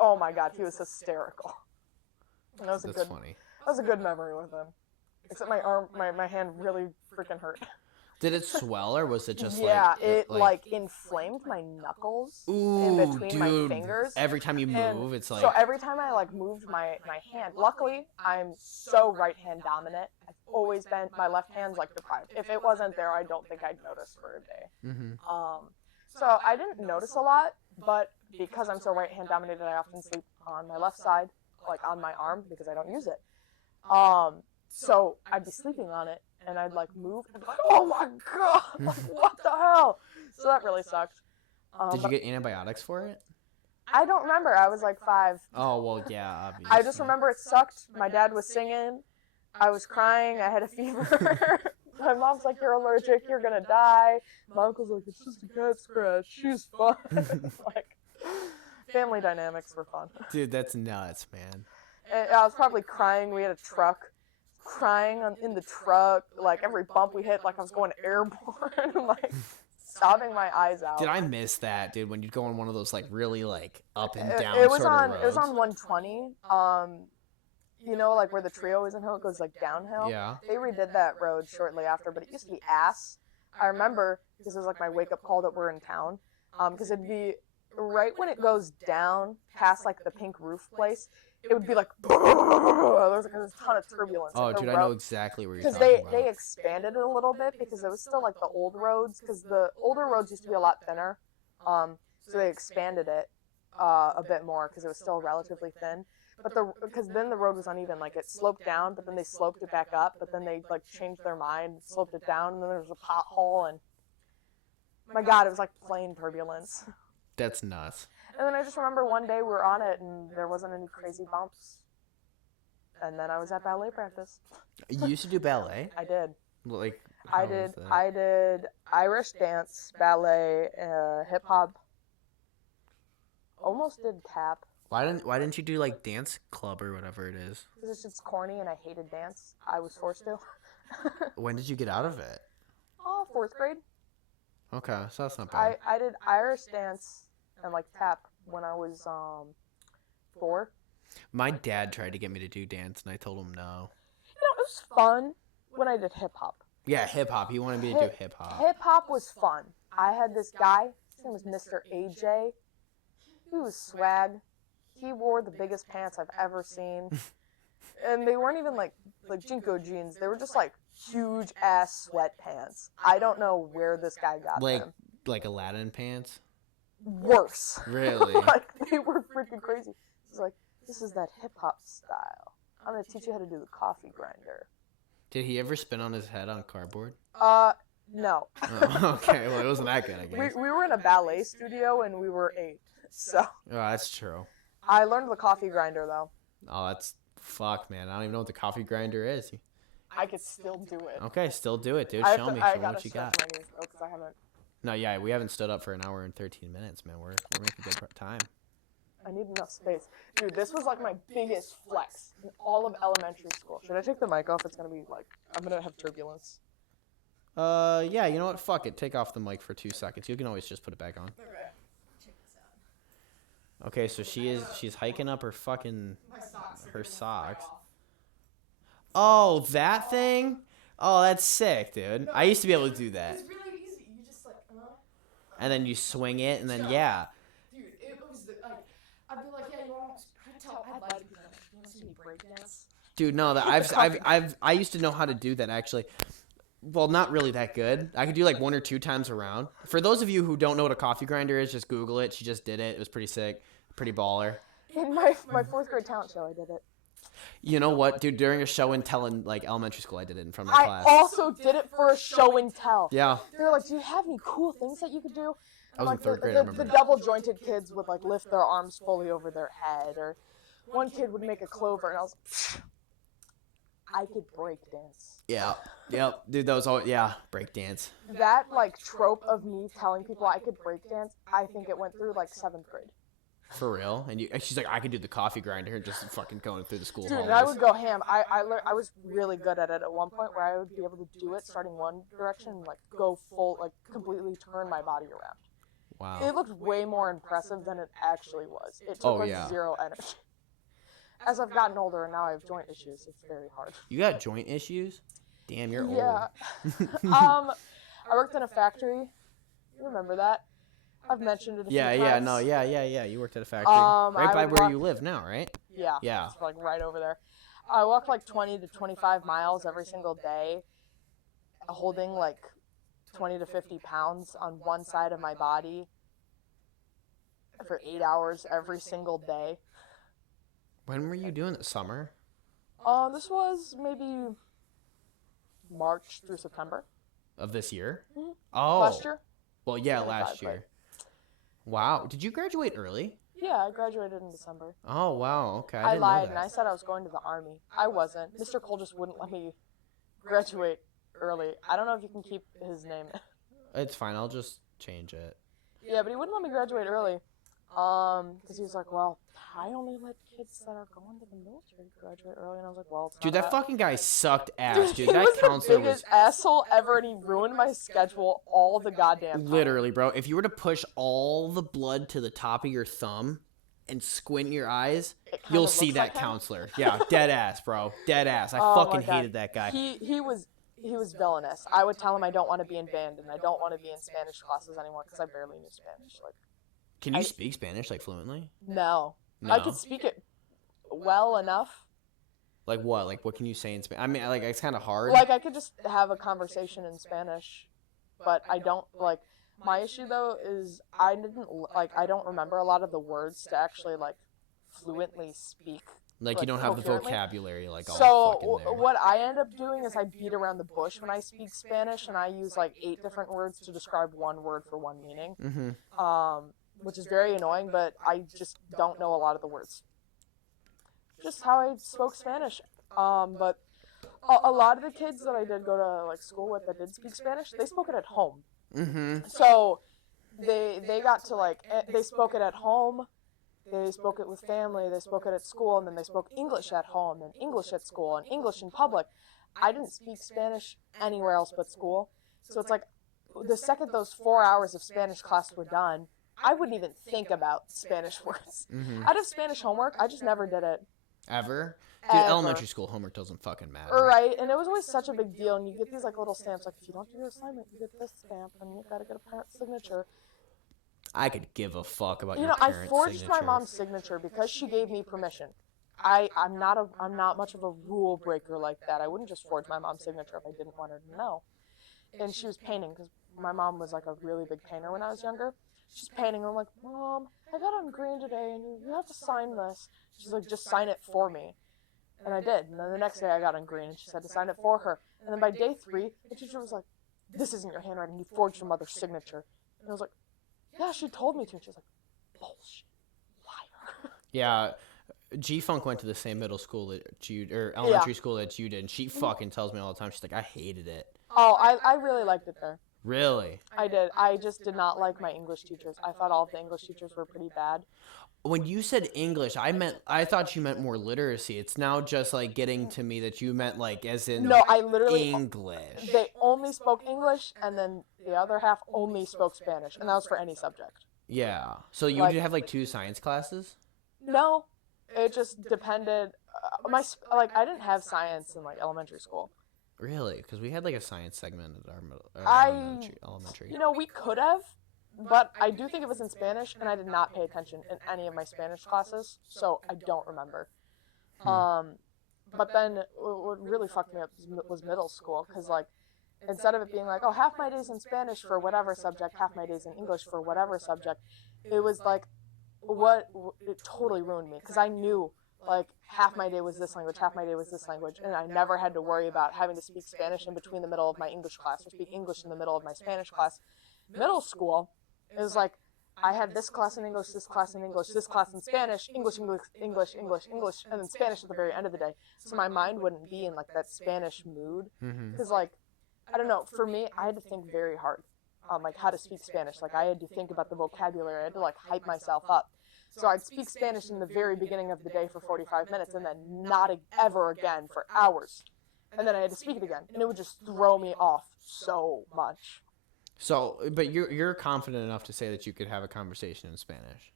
oh my God, he was hysterical. And that was That's funny. That was a good memory with him. Except my arm, my hand really freaking hurt. Did it swell or was it just it like inflamed my knuckles in between my fingers. Every time you move, it's like... So every time I like moved my hand, luckily I'm so right hand dominant. I've always been, my left hand's like deprived. If it wasn't there, I don't think I'd notice for a day. Mm-hmm. So I didn't notice a lot, but because I'm so right hand dominated, I often sleep on my left side, like on my arm, because I don't use it. So I'd be sleeping on it, and I'd like move, and be like, oh my God, like, what the hell? So that really sucked. Did you get antibiotics for it? I don't remember. I was like 5. Oh, well, yeah, obviously. I just remember it sucked. My dad was singing. I was crying. I had a fever. My mom's like, you're allergic. You're going to die. My uncle's like, it's just a cat scratch. She's fine. Like, family dynamics were fun. Dude, that's nuts, man. And I was probably crying. We had a truck. Crying in the truck. Like, every bump we hit, like I was going airborne. Like, sobbing my eyes out. Did I miss that, dude? When you'd go on one of those like really like up and down It was sort on. of roads? It was on 120. You know, like where the trio is and how it goes like downhill. Yeah. They redid that road shortly after, but it used to be ass. I remember because it was like my wake up call that we're in town. Because it'd be right when it goes down past like the pink roof place. It would be like there's like a ton of turbulence. Oh, like, dude, I know exactly where you're talking because about. they expanded it a little bit because it was still like the old roads because the older roads used to be a lot thinner. So they expanded it a bit more because it was still relatively thin. But because then the road was uneven, like it sloped down, but then they sloped it back up, but then they like changed their mind, sloped it down, and then there was a pothole, and my God, it was like plain turbulence. That's nuts. And then I just remember one day we were on it, and there wasn't any crazy bumps. And then I was at ballet practice. You used to do ballet? I did. Like, I did Irish dance, ballet, hip hop. Almost did tap. Why didn't you do like dance club or whatever it is? Because it's just corny and I hated dance. I was forced to. When did you get out of it? Oh, 4th grade. Okay, so that's not bad. I did Irish dance and like tap when I was 4. My dad tried to get me to do dance, and I told him no. You know, it was fun when I did hip hop. Yeah, hip hop. He wanted me to do hip hop. Hip hop was fun. I had this guy. His name was Mr. AJ. He was swag. He wore the biggest pants I've ever seen. And they weren't even like Jinko jeans. They were just like huge ass sweatpants. I don't know where this guy got them. Like Aladdin pants? Worse. Really? Like they were freaking crazy. He's like, this is that hip hop style. I'm gonna teach you how to do the coffee grinder. Did he ever spin on his head on cardboard? No. Oh, okay, well it wasn't that good, I guess. We were in a ballet studio and we were 8, so. Oh, that's true. I learned the coffee grinder though. Oh, that's fuck, man. I don't even know what the coffee grinder is. I could still do it. Okay, still do it, dude. Show me what you got. My knees, though, 'cause I haven't. No, yeah, we haven't stood up for an hour and 13 minutes, man. We're making good time. I need enough space. Dude, this was like my biggest flex in all of elementary school. Should I take the mic off? It's gonna be like, I'm gonna have turbulence. Yeah, you know what? Fuck it. Take off the mic for 2 seconds. You can always just put it back on. Okay. Check this out. Okay, so she's hiking up her fucking her socks. Oh, that thing? Oh, that's sick, dude. I used to be able to do that. It's really easy. You just like, And then you swing it, and then yeah. Dude, it was like, I'd be like, yeah, you want to tell I'd like, you want to see me break dance? Dude, no, that I used to know how to do that actually. Well, not really that good. I could do like 1 or 2 times around. For those of you who don't know what a coffee grinder is, just Google it. She just did it. It was pretty sick, pretty baller. In my 4th grade talent show, I did it. You know what, dude? During a show and tell in like elementary school, I did it in front of my I class. also did it for a show and tell. Yeah. They're like, do you have any cool things that you could do? I was in Like third grade, I the remember. double jointed kids would like lift their arms fully over their head, or one kid would make a clover, and I was like, I could break dance. Yeah. Yep. Dude, those all break dance. That like trope of me telling people I could break dance, I think it went through like 7th grade. For real? And she's like, I could do the coffee grinder and just fucking going through the school Dude, hallways. and I would go ham. I was really good at it at one point where I would be able to do it starting one direction and like go full, like completely turn my body around. Wow. It looked way more impressive than it actually was. It took zero energy. As I've gotten older and now I have joint issues, it's very hard. You got joint issues? Damn, you're old. Yeah. I worked in a factory. You remember that? I've mentioned it a few times. Yeah. You worked at a factory. Right by where you live now, right? Yeah. Yeah. It's like right over there. I walked like 20 to 25 miles every single day, holding like 20 to 50 pounds on one side of my body for 8 hours every single day. When were you doing it? Summer? This was maybe March through September. Of this year? Mm-hmm. Oh. Last year? Well, yeah, last year. Wow. Did you graduate early? Yeah, I graduated in December. Oh, wow. Okay. I didn't lied know and I that. said I was going to the Army. I wasn't. Mr. Cole just wouldn't let me graduate early. I don't know if you can keep his name. It's fine. I'll just change it. Yeah, but he wouldn't let me graduate early. Because he was like, well, I only let kids that are going to the military graduate early. And I was like, well, it's not Dude, that about- fucking guy sucked ass, dude. He That was counselor the biggest was asshole ever, and he ruined my schedule all the goddamn time. literally, bro. If you were to push all the blood to the top of your thumb and squint your eyes, It kind you'll of see looks that like him. counselor. Yeah, dead ass, bro. Dead ass. I Oh my fucking God. hated that guy. He was villainous. I would tell him I don't want to be in band and I don't want to be in Spanish classes anymore because I barely knew Spanish. Like, Can you speak Spanish like fluently? no. No. I could speak it well enough. Like what? Like what can you say in Spanish? I mean, like it's kind of hard. Like I could just have a conversation in Spanish, but I don't like. My issue though is I don't remember a lot of the words to actually like fluently speak. Like you don't have the coherently. vocabulary like all So fucking there. what I end up doing is I beat around the bush when I speak Spanish, and I use like 8 different words to describe one word for one meaning. Mm-hmm. Which is very annoying, but I just don't know a lot of the words. Just how I spoke Spanish. But a lot of the kids that I did go to like school with that did speak Spanish, they spoke it at home. Mm-hmm. So they got to like they spoke it at home, they spoke it with family, they spoke it at school, and then they spoke English at home and English at school and English in public. I didn't speak Spanish anywhere else but school. So it's like the second those 4 hours of Spanish class were done, I wouldn't even think about Spanish words. Mm-hmm. I'd have Spanish homework, I just never did it. Ever? Dude, Ever. elementary school homework doesn't fucking matter. Right, and it was always such a big deal, and you get these like little stamps, like if you don't do your assignment, you get this stamp, and you gotta get a parent's signature. I could give a fuck about You your know, I parents' forged signature. my mom's signature because she gave me permission. I'm not much of a rule breaker like that. I wouldn't just forge my mom's signature if I didn't want her to know. And she was painting because my mom was like a really big painter when I was younger. She's painting. I'm like, Mom, I got on green today, and you have to sign this. She's like, just sign it for me. And I did. And then the next day I got on green, and she said to sign it for her. And then by day 3, the teacher was like, this isn't your handwriting. You forged your mother's signature. And I was like, yeah, she told me to. And she was like, bullshit, liar. Yeah, G-Funk went to the same middle school that you, or elementary school that you did, and she fucking tells me all the time, she's like, I hated it. Oh, I really liked it there. Really? I did. I just did not like my English teachers. I thought all of the English teachers were pretty bad. When you said English, I thought you meant more literacy. It's now just like getting to me that you meant like as in No, I literally... English. They only spoke English, and then the other half only spoke Spanish, and that was for any subject. Yeah. So you Like- did have like 2 science classes? No, it just depended. I didn't have science in like elementary school. Really? Because we had like a science segment at our elementary. You know, we could have, but I do think it was in Spanish, and I did not pay attention in any of my Spanish classes, so I don't remember. But then what really fucked me up was middle school, because like instead of it being like, oh, half my days in Spanish for whatever subject, half my days in English for whatever subject, it was like it totally ruined me, because I knew like half my day was this language, half my day was this language, and I never had to worry about having to speak Spanish in between the middle of my English class or speak English in the middle of my Spanish class. Middle school, it was like I had this class in English, this class in English, this class in Spanish, English, English, English, English, English, and then Spanish at the very end of the day. So my mind wouldn't be in like that Spanish mood, because like, I don't know, for me, I had to think very hard on like how to speak Spanish. Like I had to think about the vocabulary. I had to like hype myself up. So I'd speak Spanish in the very beginning of the day for 45 minutes and then not ever again for hours. And then I had to speak it again. And it would just throw me off so much. So, but you're confident enough to say that you could have a conversation in Spanish?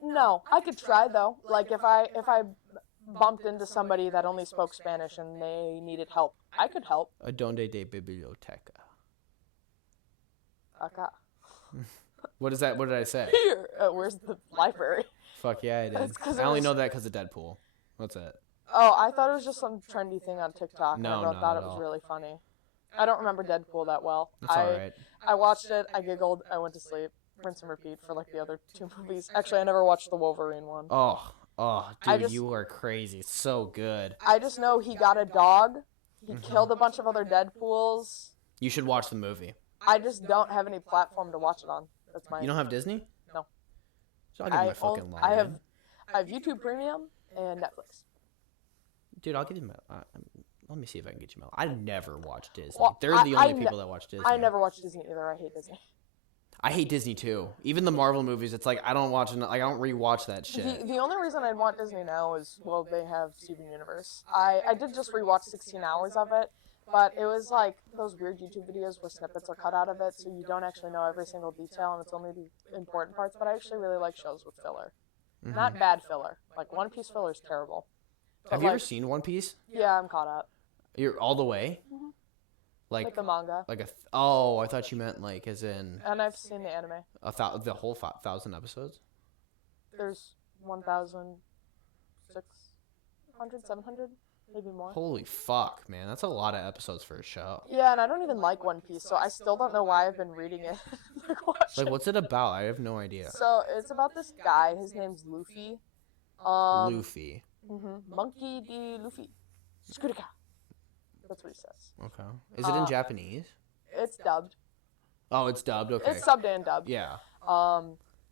No. I could try though. Like if I bumped into somebody that only spoke Spanish and they needed help, I could help. Adonde de biblioteca. Acá. What is that? What did I say? Here. Where's the library? Fuck yeah, I did. I only know that because of Deadpool. What's that? Oh, I thought it was just some trendy thing on TikTok. No, and I not thought at it was all. really funny. I don't remember Deadpool that well. That's all right. I watched it, I giggled, I went to sleep. Rinse and repeat for like the other 2 movies. Actually, I never watched the Wolverine one. Dude, you are crazy. It's so good. I just know he got a dog. He killed a bunch of other Deadpools. You should watch the movie. I just don't have any platform to watch it on. That's my. You don't have Disney? No. So I'll give you my fucking login. I have YouTube Premium and Netflix. Dude, I'll give you my. Let me see if I can get you my. I never watch Disney. Well, They're the only people that watch Disney. I never watch Disney either. I hate Disney. I hate Disney too. Even the Marvel movies, it's like I don't rewatch that shit. The only reason I'd want Disney now is, well, they have Steven Universe. I did just rewatch 16 hours of it, but it was like those weird YouTube videos where snippets are cut out of it, so you don't actually know every single detail, and it's only the important parts. But I actually really like shows with filler. Not bad filler. Like One Piece filler is terrible. Have you ever seen One Piece? Yeah, I'm caught up. You're all the way? Like the manga. Like I thought you meant like as in. And I've seen the anime. The whole 1,000 episodes. There's 1,600, 700, maybe more. Holy fuck, man! That's a lot of episodes for a show. Yeah, and I don't even like One Piece, so I still don't know why I've been reading it. Like, what's it about? I have no idea. So it's about this guy. His name's Luffy. Luffy. Monkey D. Luffy. Skurika. That's what he says. Okay. Is it in Japanese? It's dubbed. Oh, it's dubbed. Okay. It's subbed and dubbed. Yeah.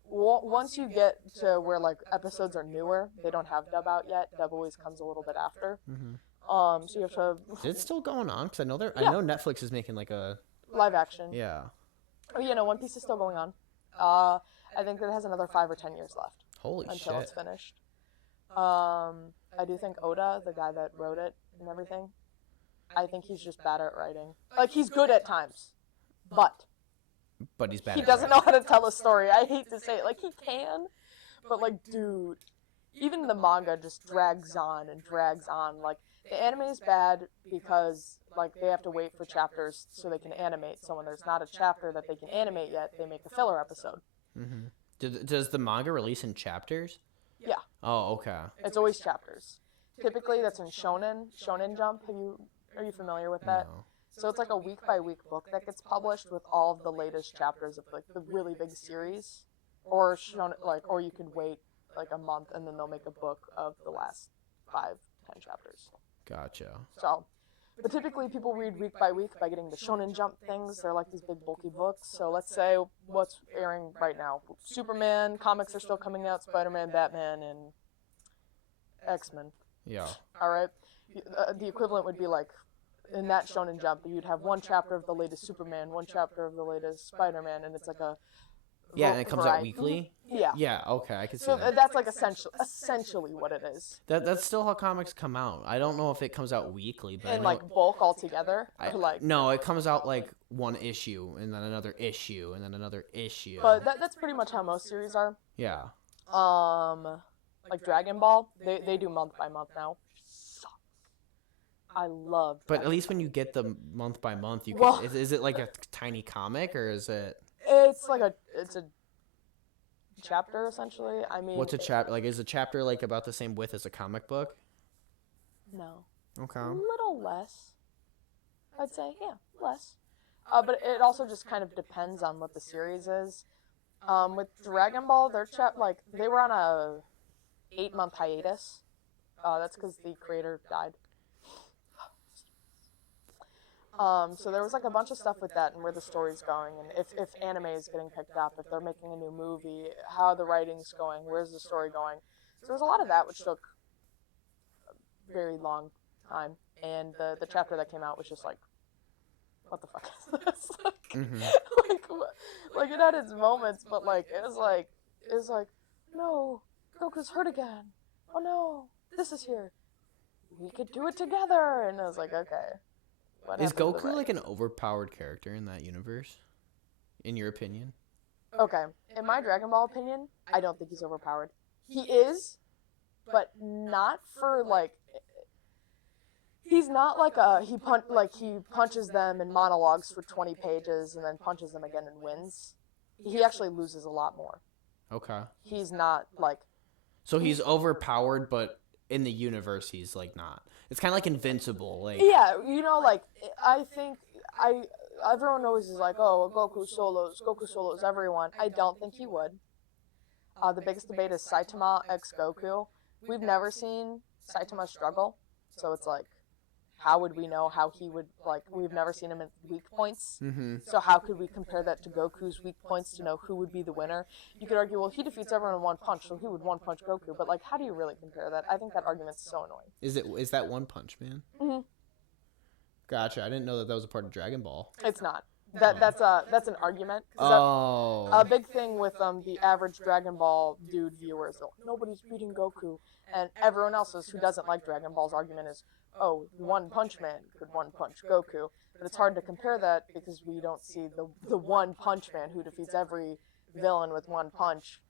Once you get to where like episodes are newer, they don't have dub out yet. Dub always comes a little bit after. So you have to. Is it still going on? Because I know I know Netflix is making like a live action. Yeah. Oh, you know, One Piece is still going on. I think it has another 5 or 10 years left. Holy shit. Until it's finished. I do think Oda, the guy that wrote it and everything, I think he's just bad at writing. Like, he's good at times, but he's bad. He doesn't know how to tell a story. I hate to say it. Like, he can, but like, dude, even the manga just drags on and drags on. Like, the anime is bad because like they have to wait for chapters so they can animate. So when there's not a chapter that they can animate yet, they make a filler episode. Does the manga release in chapters? Yeah. Oh, okay. It's always chapters. Typically, that's in Shonen Jump. Are you familiar with that? No. So it's like a week-by-week book that gets published with all of the latest chapters of like the really big series, or or you could wait like a month and then they'll make a book of the last 5-10 chapters. Gotcha. So, but typically people read week by week by getting the Shonen Jump things. They're like these big bulky books. So let's say what's airing right now: Superman comics are still coming out, Spider-Man, Batman, and X-Men. Yeah. All right. The equivalent would be like, in that Shonen Jump, you'd have one chapter of the latest Superman, one chapter of the latest Spider-Man, and it's like a and it comes out weekly. Yeah. Yeah. Okay, I can see So that. that's like essentially what it is. That's still how comics come out. I don't know if it comes out weekly, but In like bulk altogether. No, it comes out like one issue and then another issue and then another issue. But that's pretty much how most series are. Yeah. Like Dragon Ball, they do month by month now. I love. But at least when you get the month by month, you can. Is it like a tiny comic or is it? It's a chapter essentially. I mean. What's a chapter? Like, is a chapter like about the same width as a comic book? No. Okay. A little less. I'd say, yeah, less. But it also just kind of depends on what the series is. With Dragon Ball, they were on a 8-month hiatus. That's because the creator died. So there was like a bunch of stuff with that and where the story's going, and if anime is getting picked up, if they're making a new movie, how the writing's going, where's the story going. So there's a lot of that, which took a very long time. And the chapter that came out was just like, what the fuck is this? Like it had its moments, but like it was like, no, Goku's hurt again. Oh no, this is here. We could do it together. And I was like, okay. Is Goku like an overpowered character in that universe? In your opinion? Okay, in my Dragon Ball opinion, I don't think he's overpowered. He is, but not for like. He's not like he punches them in monologues for 20 pages and then punches them again and wins. He actually loses a lot more. Okay. He's not like. So he's overpowered, but in the universe, he's like not. It's kind of like Invincible, like. Yeah, like I think everyone always is like, oh, Goku solos everyone. I don't think he would. The biggest debate is Saitama x Goku. We've never seen Saitama struggle, so it's like, how would we know how he would, like, we've never seen him at weak points, so how could we compare that to Goku's weak points to know who would be the winner? You could argue, well, he defeats everyone in one punch, so he would one punch Goku, but like, how do you really compare that? I think that argument's so annoying. Is that One Punch Man? Mm-hmm. Gotcha. I didn't know that was a part of Dragon Ball. It's not. That's an argument. Oh. A big thing with the average Dragon Ball dude viewer is, nobody's beating Goku, and everyone else's who doesn't like Dragon Ball's argument is, oh, One Punch Man could one punch Goku. But it's hard to compare that because we don't see the One Punch Man who defeats every villain with one punch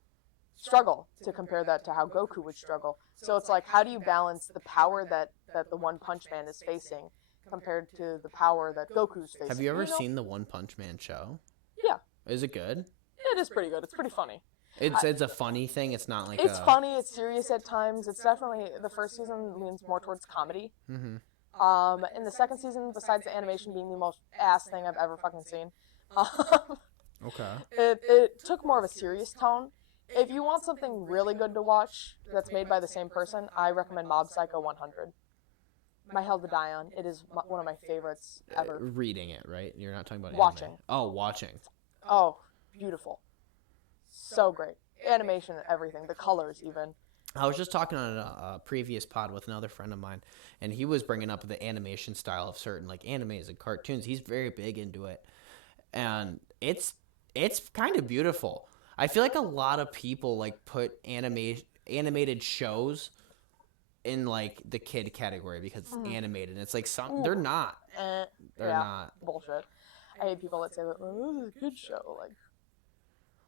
struggle, to compare that to how Goku would struggle. So it's like, how do you balance the power that the One Punch Man is facing compared to the power that Goku's facing? Have you ever seen the One Punch Man show? Yeah. Is it good? It is pretty good. It's pretty funny. It's a funny thing. It's not like it's funny. It's serious at times. It's definitely, the first season leans more towards comedy. Mm-hmm. In the second season, besides the animation being the most ass thing I've ever fucking seen, okay. It took more of a serious tone. If you want something really good to watch that's made by the same person, I recommend Mob Psycho 100. My Hell to Die On. It is one of my favorites ever. Reading it, right? You're not talking about watching. Anime. Oh, watching. Oh, beautiful. So great. Animation and everything. The colors, even. I was just talking on a previous pod with another friend of mine, and he was bringing up the animation style of certain like animes and cartoons. He's very big into it, and it's kind of beautiful. I feel like a lot of people like put animated shows in like the kid category because it's animated. And it's like they're not. They're not. Bullshit. I hate people that say that, oh, this is a kid show.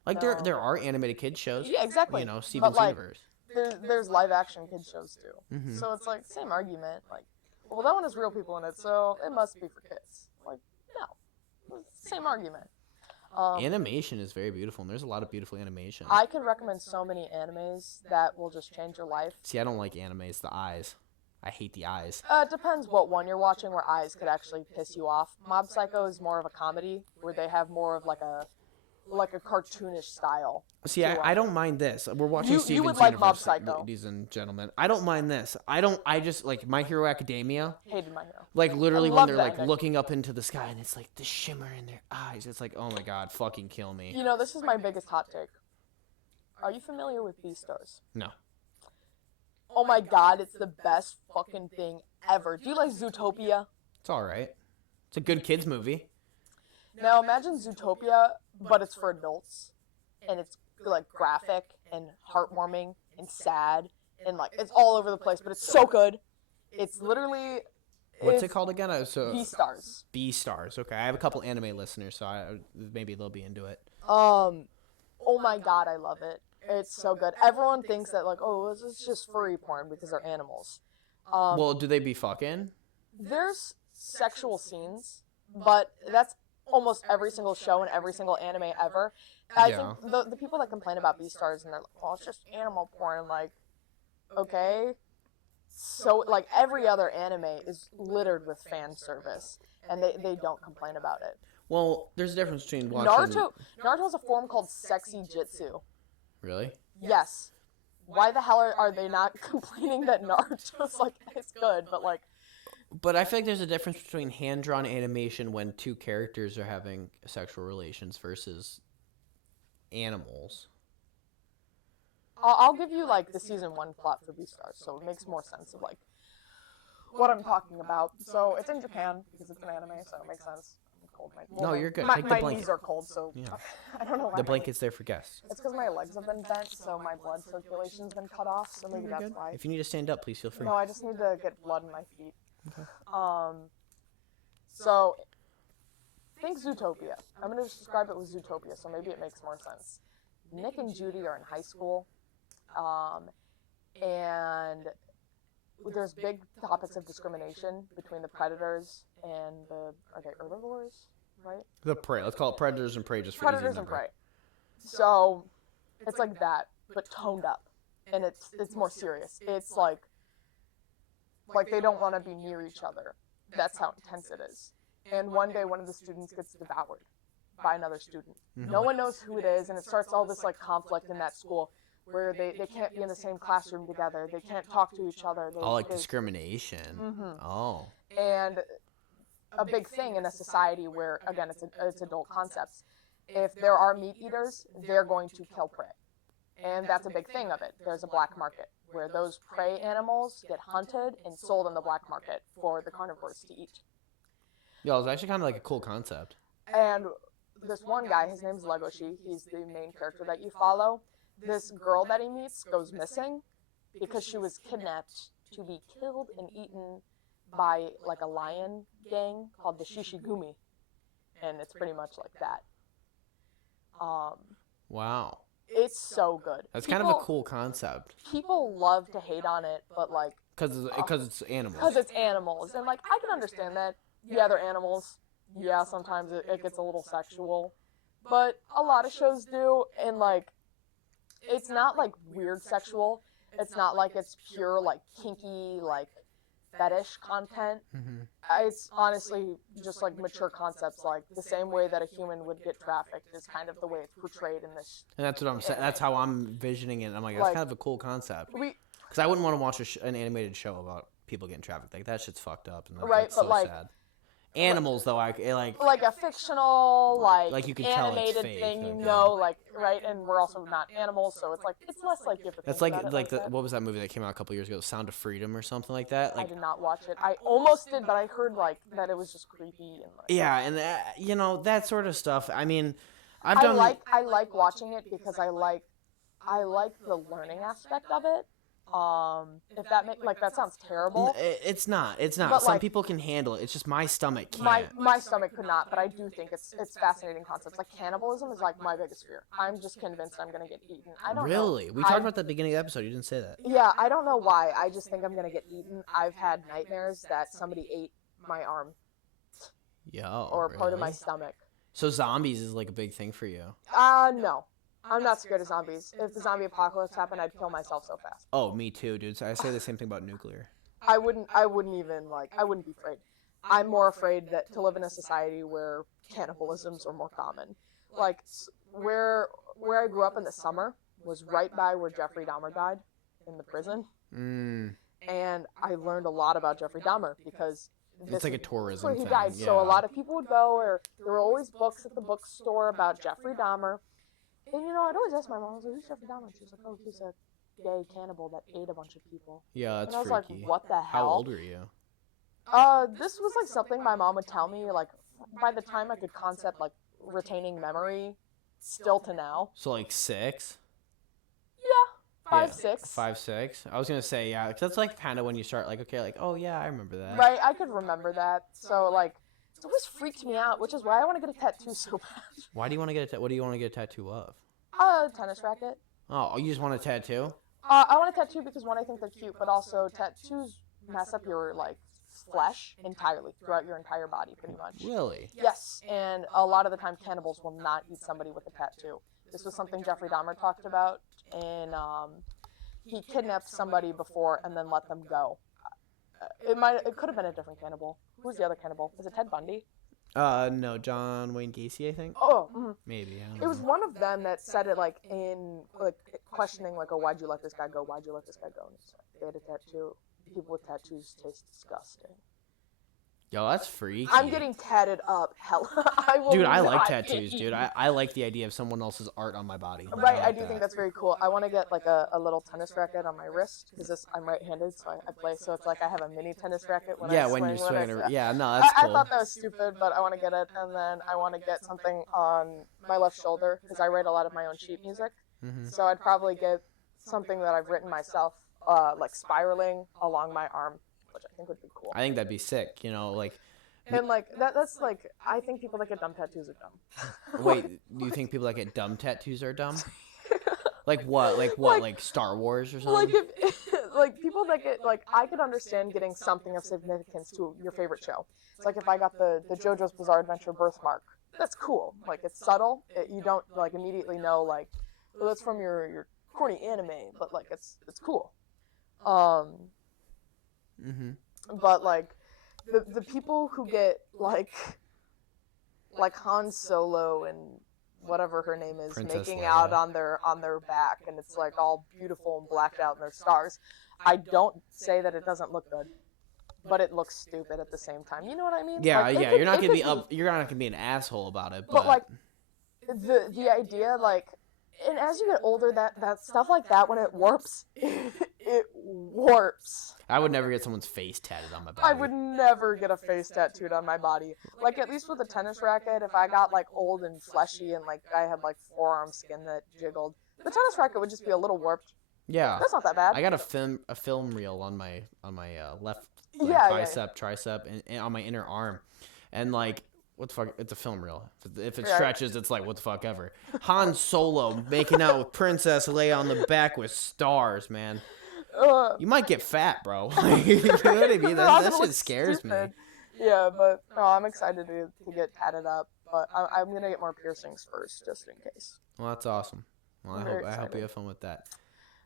Like no. there are animated kid shows. Yeah, exactly. You know, Steven's Universe. There's live action kid shows too. Mm-hmm. So it's like same argument. Like, well, that one has real people in it, so it must be for kids. Like, no, same argument. Animation is very beautiful, and there's a lot of beautiful animation. I could recommend so many animes that will just change your life. See, I don't like animes. The eyes. I hate the eyes. It depends what one you're watching, where eyes could actually piss you off. Mob Psycho is more of a comedy, where they have more of like a cartoonish style. See, I don't mind this. We're watching Steven's You would like Universe, Mob Psycho, ladies and gentlemen. I don't mind this. I just like My Hero Academia. Hated My Hero. Like literally when they're like ending. looking up into the sky and it's like the shimmer in their eyes. It's like, oh my god, fucking kill me. You know, this is my biggest hot take. Are you familiar with Beastars? No. Oh my god, it's the best fucking thing ever. Do you like Zootopia? It's all right. It's a good kids movie. Now imagine Zootopia, but it's for adults, and it's like graphic and heartwarming and sad and like it's all over the place, but it's so good. It's literally. What's it called again? Beastars. Beastars. Okay, I have a couple anime listeners, so maybe they'll be into it. Oh my god, I love it. It's so good. Everyone thinks that like, oh, it's just furry porn because they're animals. Well, do they be fucking? There's sexual scenes, but that's almost every single show and every single anime ever. I think the people that complain about Beastars and they're like, oh, it's just animal porn, like, okay. So, like, every other anime is littered with fan service, and they don't complain about it. Well, there's a difference between watching... Naruto has a form called sexy jitsu. Really? Yes. why the hell are they not complaining that Naruto's like it's good, but like. But I feel like there's a difference between hand-drawn animation when two characters are having sexual relations versus animals. I'll give you like the season 1 plot for Beastars, so it makes more sense of like what I'm talking about. So it's in Japan because it's an anime, so it makes sense. I'm cold. No, you're good. My, Take the my blanket. knees are cold, so Yeah. I don't know why. The blanket's there for guests. It's because my legs have been bent, so my blood circulation's been cut off. So maybe You're that's good. why. If you need to stand up, please feel free. No, I just need to get blood in my feet. Okay. So think Zootopia. I'm gonna just describe it with Zootopia, so maybe it makes more sense. Nick and Judy are in high school, and there's big topics of discrimination between the predators and are they herbivores, right? The prey. Let's call it predators and prey just for Predators easy and number. prey. So it's like that, but toned up, and it's more serious. It's like they don't want to be near each other. That's how intense it is. And one day, one of the students gets devoured by another student. Mhm. No one knows who it is, and it starts all this like conflict in that school where they can't be in the same classroom together. They can't talk to each other. Oh, like discrimination. Mhm. Oh. And a big thing in a society where, again, it's adult concepts. If there are meat eaters, they're going to kill prey. And that's a big thing of it. There's a black market where those prey animals get hunted and sold in the black market for the carnivores to eat. Yeah, it's actually kind of like a cool concept. And this one guy, his name's Legoshi, he's the main character that you follow. This girl that he meets goes missing because she was kidnapped to be killed and eaten by like a lion gang called the Shishigumi. And it's pretty much like that. Wow. It's so good. That's kind of a cool concept. People love to hate on it, but like... Because it's animals. Because it's animals. And like, I can understand that. Yeah, they're animals. Yeah, sometimes it gets a little sexual. But a lot of shows do, and like, it's not like weird sexual. It's not like it's pure like kinky like fetish content. Mm-hmm. It's honestly just like mature concepts, like the same way that a human would get trafficked is kind of the way it's portrayed in this. And that's what I'm saying. That's how I'm envisioning it. I'm like, that's Like, kind of a cool concept. Because I wouldn't want to watch an animated show about people getting trafficked. Like, that shit's fucked up. And Right, that's but so like... sad. Animals, though, like a fictional, like you can tell it's animated fake, thing, like, you know, like, right? And we're also not animals, so it's like, it's less like you have to That's think like about it that. what was that movie that came out a couple years ago? Sound of Freedom or something like that. I Like, did not watch it. I almost did, but I heard like that it was just creepy and like. yeah, and you know, that sort of stuff. I mean, I like watching it because I like the learning aspect of it. If that that sounds terrible. It's not. But some like, people can handle it. It's just my stomach can't. My stomach could not, but I do think it's fascinating concepts. Like cannibalism is like my biggest fear. I'm just convinced I'm gonna get eaten. I don't know. Really? We talked about that at the beginning of the episode. You didn't say that. Yeah, I don't know why. I just think I'm gonna get eaten. I've had nightmares that somebody ate my arm. Or part of my stomach. So zombies is like a big thing for you. No. I'm not scared of zombies. If the zombie apocalypse happened, I'd kill myself so fast. Oh, me too, dude. So I say the same thing about nuclear. I wouldn't even I wouldn't be afraid. I'm more afraid that to live in a society where cannibalisms are more common. Like where I grew up in the summer was right by where Jeffrey Dahmer died in the prison. And I learned a lot about Jeffrey Dahmer because it's like a tourism where he thing. died. Yeah. So a lot of people would go, or there were always books at the bookstore about Jeffrey Dahmer. And, you know, I'd always ask my mom, I was like, who's Jeffrey Dahmer? She was like, oh, he's a gay cannibal that ate a bunch of people. Yeah, that's and I was freaky. like, what the hell? How old are you? This was, like, something my mom would tell me, like, by the time I could concept, like, retaining memory, still to now. So, like, 6? Yeah, 5, Yeah. 6. 5, 6? I was going to say, yeah, because that's, like, kind of when you start, like, okay, like, oh, yeah, I remember that. Right, I could remember that. So, like, it always freaked me out, which is why I want to get a tattoo so bad. Why do you want to get a what do you want to get a tattoo of? Tennis racket. Oh, you just want a tattoo? I want a tattoo because, one, I think they're cute, but also tattoos mess up your, like, flesh entirely, throughout your entire body, pretty much. Really? Yes, and a lot of the time cannibals will not eat somebody with a tattoo. This was something Jeffrey Dahmer talked about, and he kidnapped somebody before and then let them go. It could have been a different cannibal. Who's the other cannibal? Was it Ted Bundy? No, John Wayne Gacy, I think. Oh, Maybe. I don't it was know. one of them that said it like in like questioning like, oh, why'd you let this guy go? Why'd you let this guy go? And it's like, they had a tattoo. People with tattoos taste disgusting. Yo, that's freaky. I'm getting tatted up. Hell, I will. Dude, I like not tattoos, get dude. I like the idea of someone else's art on my body. Right, I like do that. think that's very cool. I want to get like a little tennis racket on my wrist because I'm right-handed, so I play. So it's like I have a mini tennis racket when I swing. when you're swinging. Yeah, no, I, that's I cool. thought that was stupid, but I want to get it, and then I want to get something on my left shoulder because I write a lot of my own sheet music. Mhm. So I'd probably get something that I've written myself, like spiraling along my arm, which I think would be cool. I think that'd be sick. You know, like. And like that's like I think people that get dumb tattoos are dumb. Wait, do you think people that get dumb tattoos are dumb? Like what? Like what? Like Star Wars or something? Like if like people that get like I could understand getting something of significance to your favorite show. It's like if I got the JoJo's Bizarre Adventure birthmark. That's cool. Like it's subtle. You don't like immediately know like, well, that's from your corny anime, but like it's cool. Mm-hmm. But like the people who get like Han Solo and whatever her name is Princess making Leia. out on their back and it's like all beautiful and blacked out and their stars. I don't say that it doesn't look good, but it looks stupid at the same time. You know what I mean? Yeah, like, yeah. You're not gonna be up. You're not gonna be an asshole about it. But like the idea like, and as you get older, that stuff like that when it warps, it warps. I would never get someone's face tatted on my body. I would never get a face tattooed on my body. Like, at least with a tennis racket, if I got, like, old and fleshy and, like, I had, like, forearm skin that jiggled, the tennis racket would just be a little warped. Yeah. That's not that bad. I got a film reel on my left bicep, tricep, and on my inner arm, and like what the fuck? It's a film reel. If it stretches, it's like what the fuck ever. Han Solo making out with Princess Leia on the back with stars, man. You might get fat, bro. You know what I mean? That shit scares me. Yeah, but no, I'm excited to get tatted up, but I'm gonna get more piercings first, just in case. Well, that's awesome. Well, I hope you have fun with that.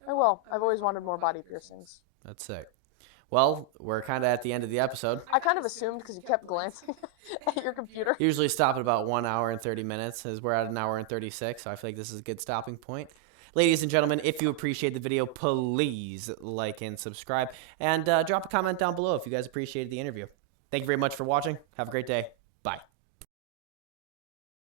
I will. I've always wanted more body piercings. That's sick. Well, we're kind of at the end of the episode. I kind of assumed because you kept glancing at your computer. Usually stop at about 1 hour and 30 minutes, as we're at an hour and 36, so I feel like this is a good stopping point. Ladies and gentlemen, if you appreciate the video, please like and subscribe, and drop a comment down below if you guys appreciated the interview. Thank you very much for watching. Have a great day. Bye.